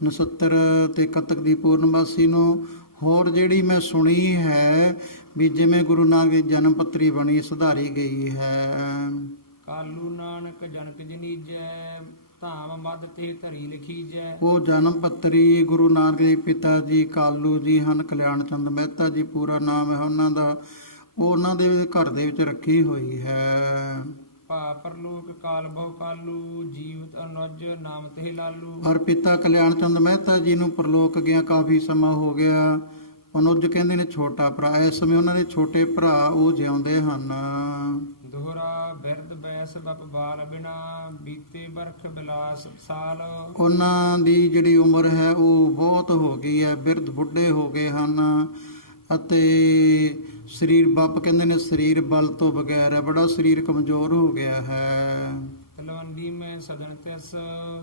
69 ਤੇ ਕੱਤਕ ਦੀ ਪੂਰਨਮਾਸੀ ਨੂੰ। ਹੋਰ ਜਿਹੜੀ ਮੈਂ ਸੁਣੀ ਹੈ ਵੀ ਜਿਵੇਂ ਗੁਰੂ ਨਾਨਕ ਦੀ ਜਨਮ ਪੱਤਰੀ ਬਣੀ ਸੁਧਾਰੀ ਗਈ ਹੈ। ਕਾਲੂ ਨਾਨਕ ਜਨਕ ਜਨੀਜੈ, ਧਾਮ ਮਦ ਤੇ ਧਰੀ ਲਿਖੀ ਜੈ। ਉਹ ਜਨਮ ਪੱਤਰੀ ਗੁਰੂ ਨਾਨਕ ਦੇ ਪਿਤਾ ਜੀ ਕਾਲੂ ਜੀ ਹਨ, ਕਲਿਆਣ ਚੰਦ ਮਹਿਤਾ ਜੀ ਪੂਰਾ ਨਾਮ ਹੈ ਉਹਨਾਂ ਦਾ, ਉਹ ਉਹਨਾਂ ਦੇ ਘਰ ਦੇ ਵਿੱਚ ਰੱਖੀ ਹੋਈ ਹੈ। ਭਾ ਪਰਲੋਕ ਕਾਲ ਬਹੁ ਕਾਲੂ, ਜੀਵਤ ਅਨੁਜ ਨਾਮ ਤੇ ਲਾਲੂ। ਔਰ ਪਿਤਾ ਕਲਿਆਣ ਚੰਦ ਮਹਿਤਾ ਜੀ ਨੂੰ ਪਰਲੋਕ ਗਿਆ ਕਾਫੀ ਸਮਾਂ ਹੋ ਗਿਆ। ਅਨੁਜ ਕਹਿੰਦੇ ਨੇ ਛੋਟਾ ਭਰਾ, ਇਸ ਸਮੇਂ ਉਹਨਾਂ ਦੇ ਛੋਟੇ ਭਰਾ ਉਹ ਜਿਉਂਦੇ ਹਨ। ਦੋਹਰਾ ਬਿਰਧ ਬੈਸ ਬਪ ਬਾਲ ਬਿਨਾ, ਬੀਤੇ ਬਰਖ ਬਿਲਾਸ ਸਾਲ। ਉਹਨਾਂ ਦੀ ਜਿਹੜੀ ਉਮਰ ਹੈ ਉਹ ਬਹੁਤ ਹੋ ਗਈ ਹੈ, ਬਿਰਧ ਬੁੱਢੇ ਹੋ ਗਏ ਹਨ ਅਤੇ ਸਰੀਰ ਬੱਪ ਕਹਿੰਦੇ ਨੇ ਸਰੀਰ ਬਲ ਤੋਂ ਬਗੈਰ ਹੈ, ਬੜਾ ਸਰੀਰ ਕਮਜ਼ੋਰ ਹੋ ਗਿਆ ਹੈ। ਤਲਵੰਡੀ ਮੈਂ ਸਦਨ ਤਿਸ,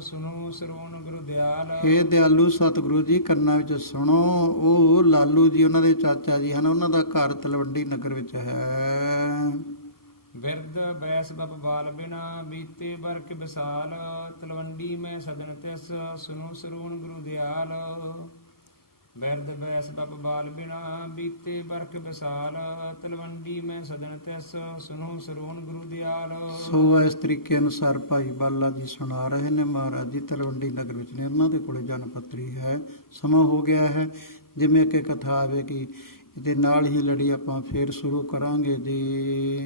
ਸੁਨੋ ਸਰਵਣ ਗੁਰੂ ਦਿਆਲ। ਇਹ ਦਿਆਲੂ ਸਤਿਗੁਰੂ ਜੀ ਕੰਨਾਂ ਵਿੱਚ ਸੁਣੋ, ਉਹ ਲਾਲੂ ਜੀ ਉਹਨਾਂ ਦੇ ਚਾਚਾ ਜੀ ਹਨ, ਉਹਨਾਂ ਦਾ ਘਰ ਤਲਵੰਡੀ ਨਗਰ ਵਿੱਚ ਹੈ। ਬਿਰਧ ਬੈਸ ਬਪ ਬਾਲ ਬਿਨਾ, ਬੀਤੇ ਬਰਖ ਵਿਸਾਲ। ਤਲਵੰਡੀ ਮੈਂ ਸਦਨ ਤਿਸ, ਸੁਨੋ ਸਰਵਣ ਗੁਰੂ ਦਿਆਲ। ਬਿਰਧ ਬੈਸ ਬਪ ਬਾਲ ਬਿਨਾ, ਬੀਤੇ ਬਰਖ ਵਿਸਾਲ। ਤਲਵੰਡੀ ਮੈਂ ਸਦਨ ਤਿਸ, ਸੁਨੋ ਸਰਵਣ ਗੁਰੂ ਦਿਆਲ। ਸੋ ਇਸ ਤਰੀਕੇ ਅਨੁਸਾਰ ਭਾਈ ਬਾਲਾ ਜੀ ਸੁਣਾ ਰਹੇ ਨੇ। ਮਹਾਰਾਜ ਜੀ ਤਲਵੰਡੀ ਨਗਰ ਵਿੱਚ ਨੇ, ਉਹਨਾਂ ਦੇ ਕੋਲੇ ਜਨਮ ਪੱਤਰੀ ਹੈ। ਸਮਾਂ ਹੋ ਗਿਆ ਹੈ, ਜਿਵੇਂ ਕਿ ਕਥਾ ਆਵੇਗੀ ਇਹਦੇ ਨਾਲ ਹੀ ਲੜੀ ਆਪਾਂ ਫੇਰ ਸ਼ੁਰੂ ਕਰਾਂਗੇ ਜੀ।